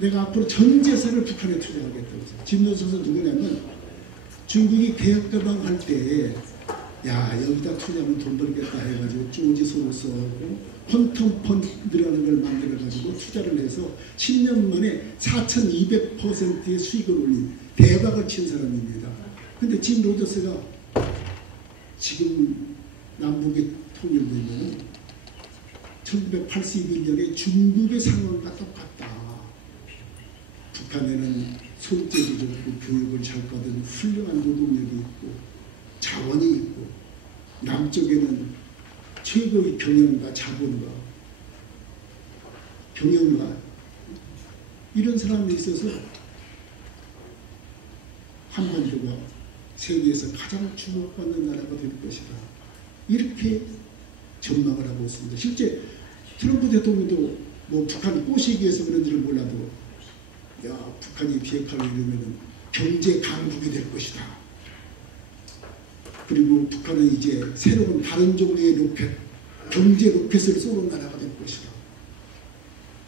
내가 앞으로 전 재산을 북한에 투자하겠다고 했어요. 짐 로저스는 누구냐면 중국이 개혁개방 할 때 야 여기다 투자하면 돈 벌겠다 해가지고 조지 소로스하고 퀀텀 펀드라는 걸 만들어가지고 투자를 해서 10년 만에 4,200%의 수익을 올린 대박을 친 사람입니다. 근데 짐 로저스가 지금 남북이 통일되면 1981년에 중국의 상황과 똑같다. 북한에는 손재주 좋고 교육을 잘 받은 훌륭한 노동력이 있고 자원이 있고 남쪽에는 최고의 경영과 자본과 경영과 이런 사람이 있어서 한반도가 세계에서 가장 주목받는 나라가 될 것이다. 이렇게 전망을 하고 있습니다. 실제 트럼프 대통령도 뭐 북한 꼬시기 위해서 그런지를 몰라도 야 북한이 비핵화를 이루면 경제 강국이 될 것이다. 그리고 북한은 이제 새로운 다른 종류의 로켓, 경제 로켓을 쏘는 나라가 될 것이다.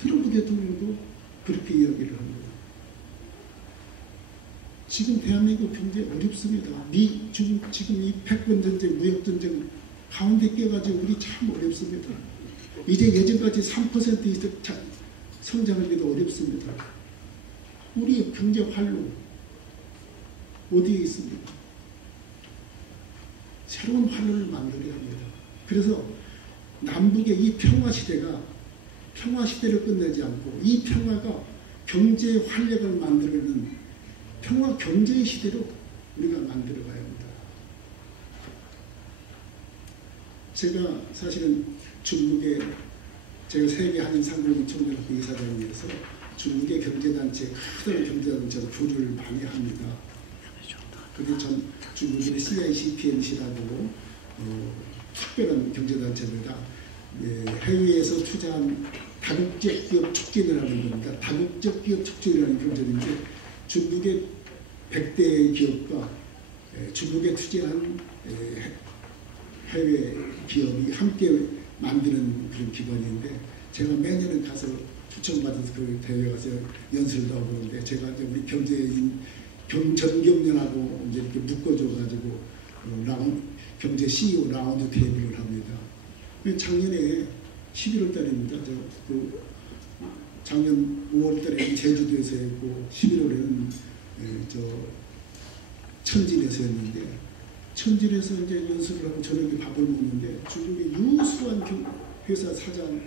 트럼프 대통령도 그렇게 이야기를 합니다. 지금 대한민국 경제 어렵습니다. 중국 지금 이 패권 전쟁, 무역 전쟁 가운데 끼어가지고 우리 참 어렵습니다. 이제 예전까지 3% 이상 성장하기도 어렵습니다. 우리 경제 활로 어디에 있습니까? 새로운 활로를 만들어야 합니다. 그래서 남북의 이 평화시대가 평화시대를 끝내지 않고 이 평화가 경제 활력을 만들어내는 평화 경제의 시대로 우리가 만들어가야 합니다. 제가 사실은 중국에 제가 세계 한인 상공회 총회학교 이사장이어서 중국의 경제단체, 크던 경제단체에서 교류를 많이 합니다. 그리고 전 중국의 CICPNC라고 특별한 경제단체입니다. 해외에서 투자한 다국적 기업 촉진을 하는 겁니다. 다국적 기업 촉진이라는 경제인데 중국의 100대 기업과 중국에 투자한 해외 기업이 함께 만드는 그런 기관인데 제가 매년은 가서 초청받아서 그 대회 가서 연설도 하고 그러는데 제가 이제 우리 경제인 전경련하고 이제 이렇게 묶어줘가지고 경제 CEO 라운드 테이블을 합니다. 작년에 11월 달입니다. 작년 5월 달에 제주도에서 했고 11월에는 천진에서 했는데 천진에서 이제 연습을 하고 저녁에 밥을 먹는데 중국의 유수한 회사 사장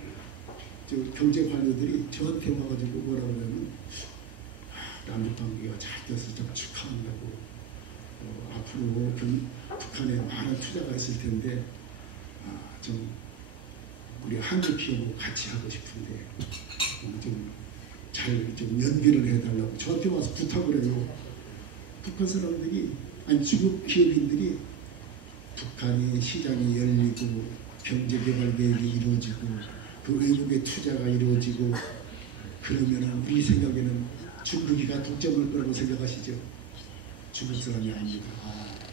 경제 관료들이 저한테 와가지고 뭐라고 하냐면 남북 관계가 잘 돼서 좀 축하한다고 앞으로 북한에 많은 투자가 있을 텐데 좀 우리 한국 기업하고 같이 하고 싶은데 좀 연결을 해달라고 저한테 와서 부탁을 해요. 북한 사람들이 아니 중국 기업인들이 북한의 시장이 열리고 경제개발 계획이 이루어지고 그 외국의 투자가 이루어지고 그러면 우리 생각에는 중국이가 독점할 거라고 생각하시죠? 중국 사람이 아닙니다.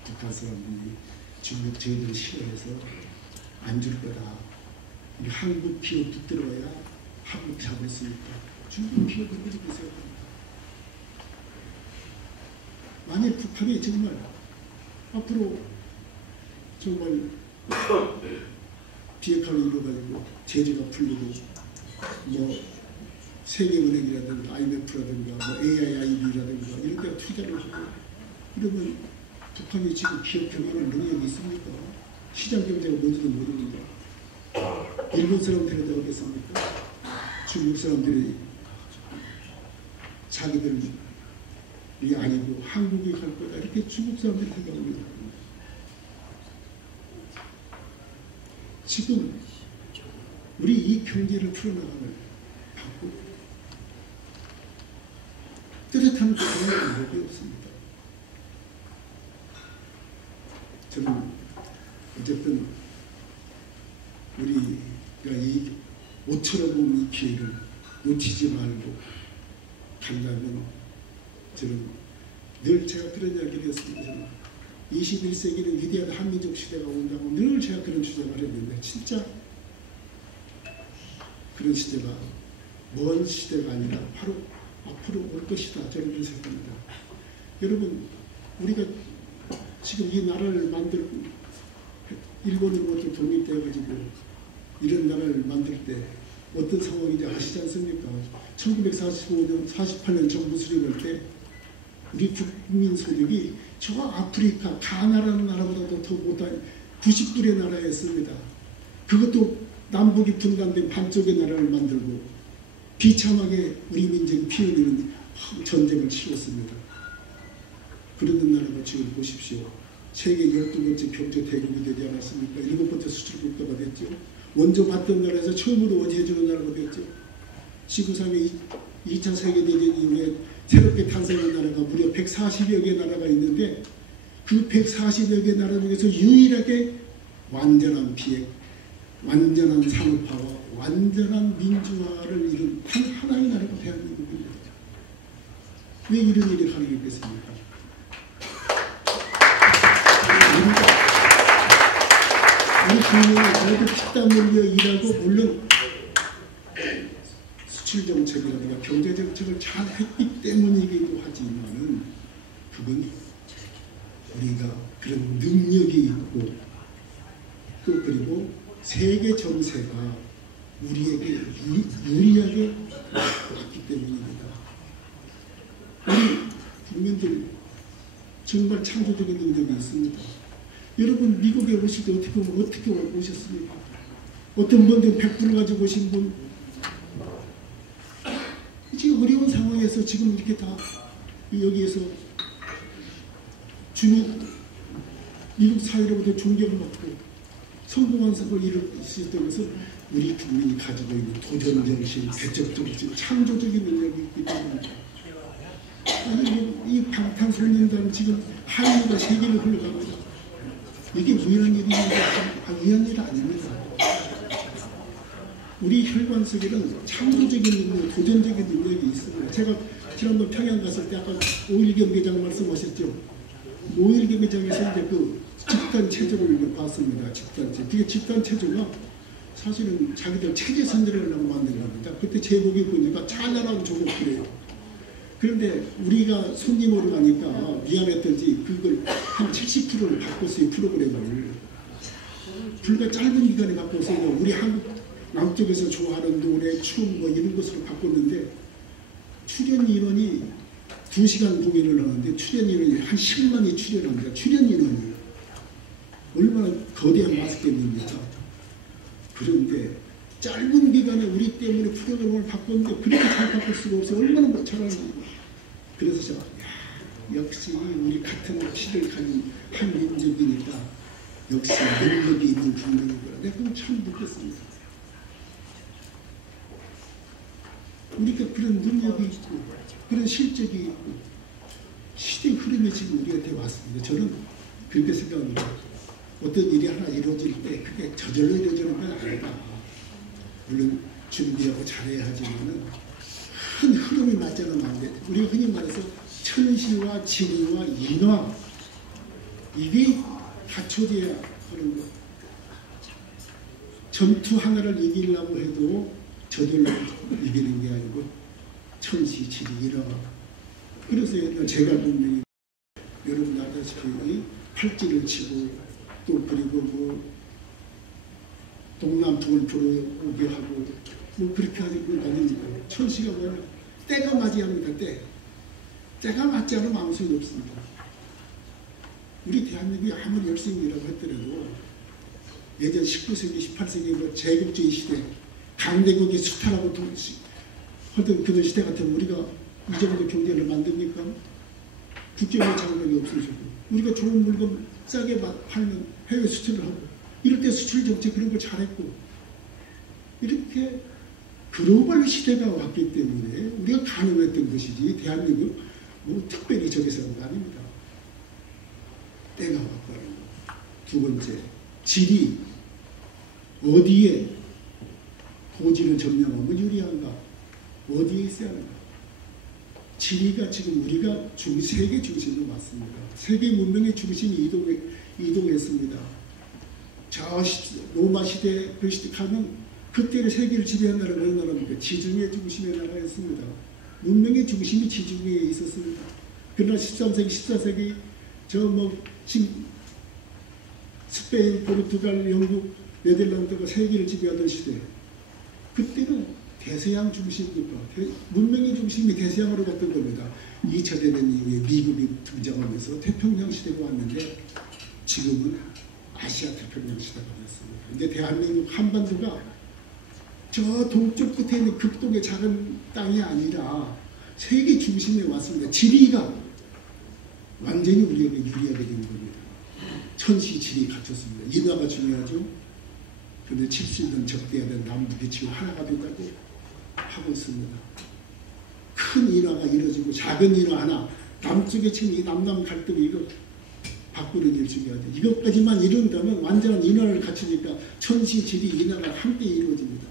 북한 사람들이 중국 저희들 싫어해서 안 줄 거다. 우리 한국 기업 붙들어야 한국 잡을 수 있다. 중국 기업을 그렇게 생각합니다. 만약 북한이 정말 앞으로 정말 비핵화를 이루어가지고 제재가 풀리고 뭐 세계은행이라든가 IMF라든가 뭐 AIIB라든가 이런 데 투자를 하고 이러면 북한이 지금 기업 경영할 능력이 있습니까? 시장 경제가 뭔지도 모릅니다. 일본 사람들이 나오겠습니까? 중국 사람들이 자기들이 아니고 한국이 갈 거다 이렇게 중국 사람들이 생각합니다. 지금 우리 이 경제를 풀어나가는 방법 뚜렷한 방법이 없습니다. 저는 어쨌든 우리가 이 모처럼 본 이 기회를 놓치지 말고 간다면 저는 늘 제가 그런 이야기를 했습니다. 저는 21세기는 위대한 한민족 시대가 온다고 늘 제가 그런 주장을 했는데 진짜 그런 시대가 먼 시대가 아니라 바로 앞으로 올 것이다. 저는 그렇게 생각합니다. 여러분 우리가 지금 이 나라를 만들고 일본으로부터 독립되어가지고 이런 나라를 만들 때 어떤 상황인지 아시지 않습니까? 1945년, 48년 정부 수립할 때 우리 국민 소득이 저 아프리카 가나라는 나라보다도 더 못한 90불의 나라였습니다. 그것도 남북이 분단된 반쪽의 나라를 만들고 비참하게 우리 민족이 피 흘리는 전쟁을 치렀습니다. 그러는 나라가 지금 보십시오. 세계 12번째 경제 대국이 되지 않았습니까? 7번째 수출 국가가 됐죠. 먼저 받던 나라에서 처음으로 원해주는 나라가 됐죠. 지구상에 2차 세계대전 이후에 새롭게 탄생한 나라가 무려 140여 개 나라가 있는데 그 140여 개 나라 중에서 유일하게 완전한 비핵, 완전한 산업화와 완전한 민주화를 이룬 단 하나의 나라가 대한민국입니다. 왜 이런 일이 가능했겠습니까? 우리 국민이 모두 피땀 흘려 일하고 물론 수출 정책이라든가 경제 정책을 잘 했기 때문이기도 하지만은 그건 우리가 그런 능력이 있고 또 그리고 세계 정세가 우리에게 유리하게 왔기 때문입니다. 우리 국민들 정말 창조적인 능력이 있습니다. 여러분 미국에 오실 때 어떻게 오셨습니까? 어떤 분들 100불을 가지고 오신 분 지금 어려운 상황에서 지금 이렇게 다 여기에서 미국 사회로부터 존경을 받고 성공한 사업을 이룰 수 있다는 것은 우리 국민이 가지고 있는 도전정신, 개척정신, 창조적인 능력이 있기 때문입니다. 이 방탄소년단 지금 한류가 세계를 흘러갑니다. 이게 우연한 일입니다. 우연한 일 아닙니다. 우리 혈관 속에는 창조적인 능력, 도전적인 능력이 있습니다. 제가 지난번 평양 갔을 때 아까 5.1 경기장 말씀하셨죠. 5.1 경기장에서 이제 그 집단 체조를 봤습니다. 집단 체조. 그게 집단 체조가 사실은 자기들 체제 선전을 하려고 만든 겁니다. 그때 제목이 보니까 찬란한 조국이래요. 그런데 우리가 손님으로 가니까 미안했던지 그걸 한 70%를 바꿨어요. 프로그램을. 불과 짧은 기간에 바꿔서 우리 한국 남쪽에서 좋아하는 노래, 춤 뭐 이런 것으로 바꿨는데 출연 인원이 2시간 공연을 하는데 출연 인원이 한 10만이 출연합니다. 출연 인원이 얼마나 거대한 마스크입니까? 그런데 짧은 기간에 우리 때문에 프로그램을 바꿨는데 그렇게 잘 바꿀 수가 없어요. 얼마나 잘하는지. 그래서 제가 역시 우리 같은 시대를 가진 한 민족이니까 역시 능력이 있는 국민이구나. 내가 그걸 참 느꼈습니다. 우리가 그런 능력이 있고 그런 실적이 있고 시대의 흐름이 지금 우리한테 왔습니다. 저는 그렇게 생각합니다. 어떤 일이 하나 이루어질 때 그게 저절로 이루어지는 건 아니다. 물론 준비하고 잘해야 하지만은 큰 흐름이 맞지 않으면 안 돼. 우리가 흔히 말해서 천시와 지리와 인화 이게 갖춰져야 하는 것. 전투 하나를 이기려고 해도 저절로 이기는 게 아니고 천시, 지리, 인화. 그래서 옛날 제가 분명히 여러분 아다시피 팔찌를 치고 또 그리고 뭐 동남풍을 불어오게 하고 뭐 그렇게 하는 건 아닙니까? 천시가 뭐냐? 때가 맞아야 합니다. 때가 맞지 않으면 아무 소용이 없습니다. 우리 대한민국이 아무리 열심히 일하고 했더라도 예전 19세기, 18세기 제국주의 시대 강대국이 수탈하고 하던 그런 시대 같으면 우리가 이 정도 경제를 만듭니까? 국경의 장벽이 없어지고 우리가 좋은 물건 싸게 팔면 해외 수출을 하고 이럴 때 수출 정책 그런 걸 잘했고 이렇게 글로벌 시대가 왔기 때문에 우리가 가능했던 것이지 대한민국 뭐 특별히 저기서 한 거 아닙니다. 때가 왔다는 거. 두 번째, 질이 어디에 고지를 점령하면 유리한가? 어디에 있어야 하는가? 지리가 지금 우리가 세계 중심으로 왔습니다. 세계 문명의 중심이 이동했습니다. 저 로마 시대 그 시대 가면 그때를 세계를 지배한 나라가 어느 나라입니까? 지중해 중심의 나라였습니다. 문명의 중심이 지중해에 있었습니다. 그러나 13세기, 14세기 스페인, 포르투갈, 영국, 네덜란드가 세계를 지배하던 시대 그때는 대서양 중심입니까? 문명의 중심이 대서양으로 갔던 겁니다. 2차 대전 이후에 미국이 등장하면서 태평양 시대가 왔는데 지금은 아시아 태평양 시대가 됐습니다. 근데 대한민국 한반도가 저 동쪽 끝에 있는 극동의 작은 땅이 아니라 세계 중심에 왔습니다. 지리가 완전히 우리에게 유리하게 된 겁니다. 천시 지리 갖췄습니다. 인화가 중요하죠. 그런데 칩수있는 적대하는 남북이 지금 하나가 된다고 하고 있습니다. 큰 인화가 이루어지고 작은 인화 하나 남쪽에 지금 이 남남 갈등이 이거 바꾸는 일 중요하죠. 이것까지만 이룬다면 완전한 인화를 갖추니까 천시 지리 인화가 함께 이루어집니다.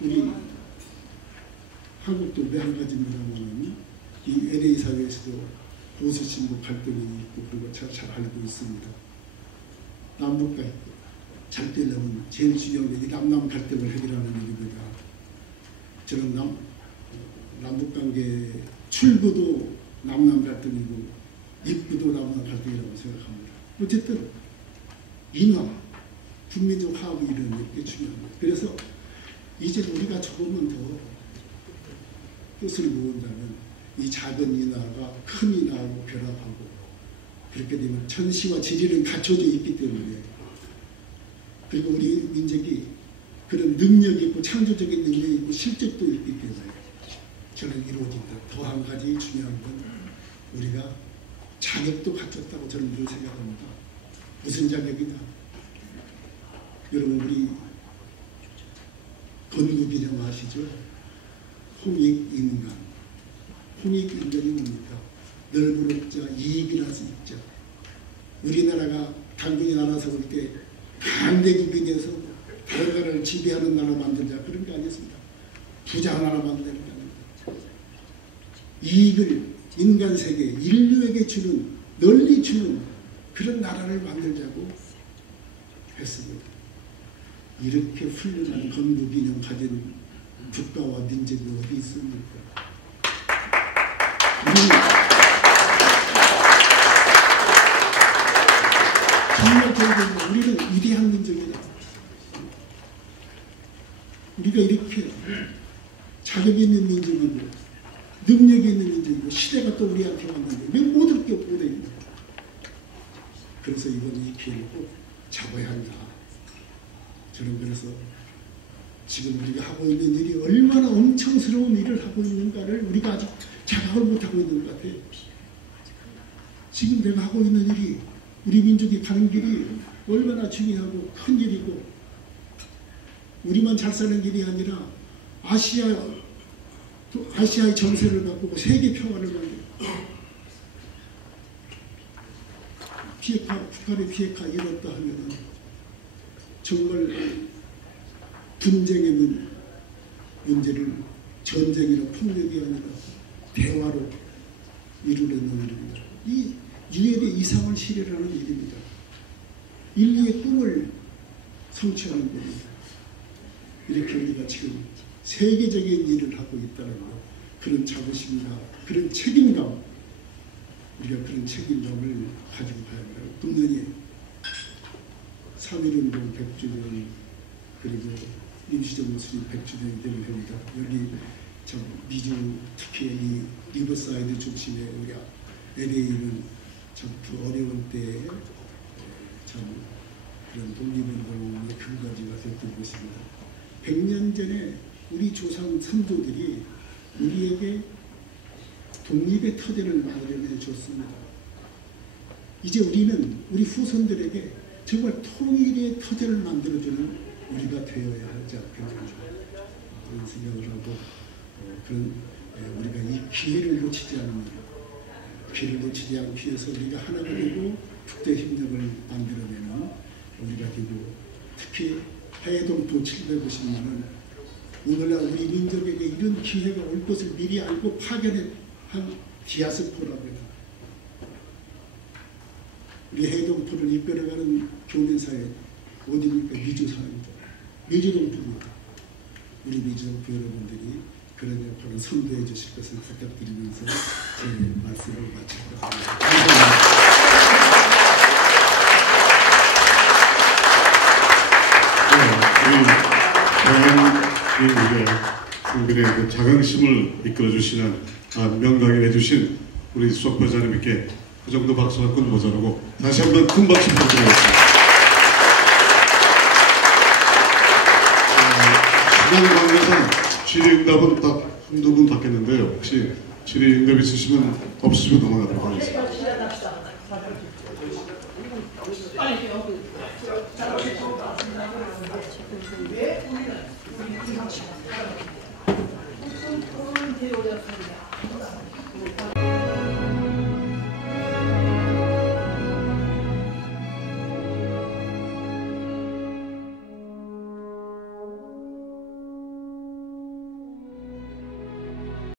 우리 한국도 왜 한 가지입니다만 이 LA 사회에서도 보수진보 갈등이 있고 그리고 잘 알고 있습니다. 남북과 잘 되려면 제일 중요한 게 남남 갈등을 해결하는 일입니다. 저는 남북관계 출구도 남남 갈등이고 입구도 남남 갈등이라고 생각합니다. 어쨌든 인화, 국민적 화합이 이루어지는 게 중요합니다. 그래서 이제 우리가 조금은 더 뜻을 모은다면 이 작은 인화가 큰 인화하고 결합하고 그렇게 되면 천시와 지리는 갖춰져 있기 때문에 그리고 우리 민족이 그런 능력이 있고 창조적인 능력이 있고 실적도 있기 때문에 저는 이루어진다. 더 한 가지 중요한 건 우리가 자격도 갖췄다고 저는 늘 생각합니다. 무슨 자격이냐? 여러분 우리 건국이라고 아시죠? 홍익인간. 홍익인간이 뭡니까? 넓은 자, 이익이나 수익자. 우리나라가 당군이 나라 세울 때 강대국이 돼서 다른 나라를 지배하는 나라 만들자 그런 게 아니었습니다. 부자 나라 만드는 게 아닙니다. 이익을 인간 세계, 인류에게 주는, 널리 주는 그런 나라를 만들자고 했습니다. 이렇게 훌륭한 건국이념 가진 국가와 민족이 어디 있습니까? 저희들 우리는 위대한 민족이다. 우리가 이렇게 자격이 있는 민족이고 능력이 있는 민족이고 시대가 또 우리한테 왔는데 왜 못 얻게 못해? 그래서 이번 이 기회를 꼭 잡아야 한다. 저는 그래서 지금 우리가 하고 있는 일이 얼마나 엄청스러운 일을 하고 있는가를 우리가 아직 자각을 못하고 있는 것 같아요. 지금 내가 하고 있는 일이 우리 민족이 가는 길이 얼마나 중요하고 큰 일이고 우리만 잘 사는 길이 아니라 아시아의 정세를 바꾸고 세계 평화를 만들고 북한의 비핵화 이뤘다 하면 정말 분쟁의 문제를 전쟁이나 폭력이 아니라 대화로 이루려는 일입니다. 이 유엔의 이상을 실현하는 일입니다. 인류의 꿈을 성취하는 겁니다. 이렇게 우리가 지금 세계적인 일을 하고 있다는 것, 그런 자부심이나 그런 책임감, 우리가 그런 책임감을 가지고 가야 합니다. 금년에 3.1운동 100주년 그리고 임시정 모습이 100주년이 되는 겁니다. 여기 참 미주 특히 이 리버사이드 중심의 우리 LA는 참 그 어려운 때에 참 그런 독립운동의 근거지가 됐던 곳입니다. 100년 전에 우리 조상 선조들이 우리에게 독립의 터전을 마련해 줬습니다. 이제 우리는 우리 후손들에게 정말 통일의 터전을 만들어주는 우리가 되어야 하지 않겠는가 그런 생각을 하고 우리가 이 기회를 놓치지 않는 기회를 놓치지 않기 위해서 우리가 하나가 되고 국제협력을 만들어내는 우리가 되고 특히 해동포 750만은 오늘날 우리 민족에게 이런 기회가 올 것을 미리 알고 파견한 디아스포라고 해요. 우리 해동포를 이끌어가는 교민사회 어디입니까? 미주사회입니다. 미주동포입니다. 우리 미주동포 여러분들이 그런 역할을 선도해 주실 것을 부탁드리면서 제 말씀을 마치도록 하겠습니다. 우리 국민의 그 자긍심을 이끌어주시는 명강을 해주신 우리 수석부회장님께 그 정도 박수가 꼭 모자라고 다시 한번 큰 박수 부탁드리겠습니다. 시간 관계상 질의응답은 딱 한두 분 받겠는데요. 혹시 질의응답 있으시면 없으시면 넘어가도록 하겠습니다. 왜 우리는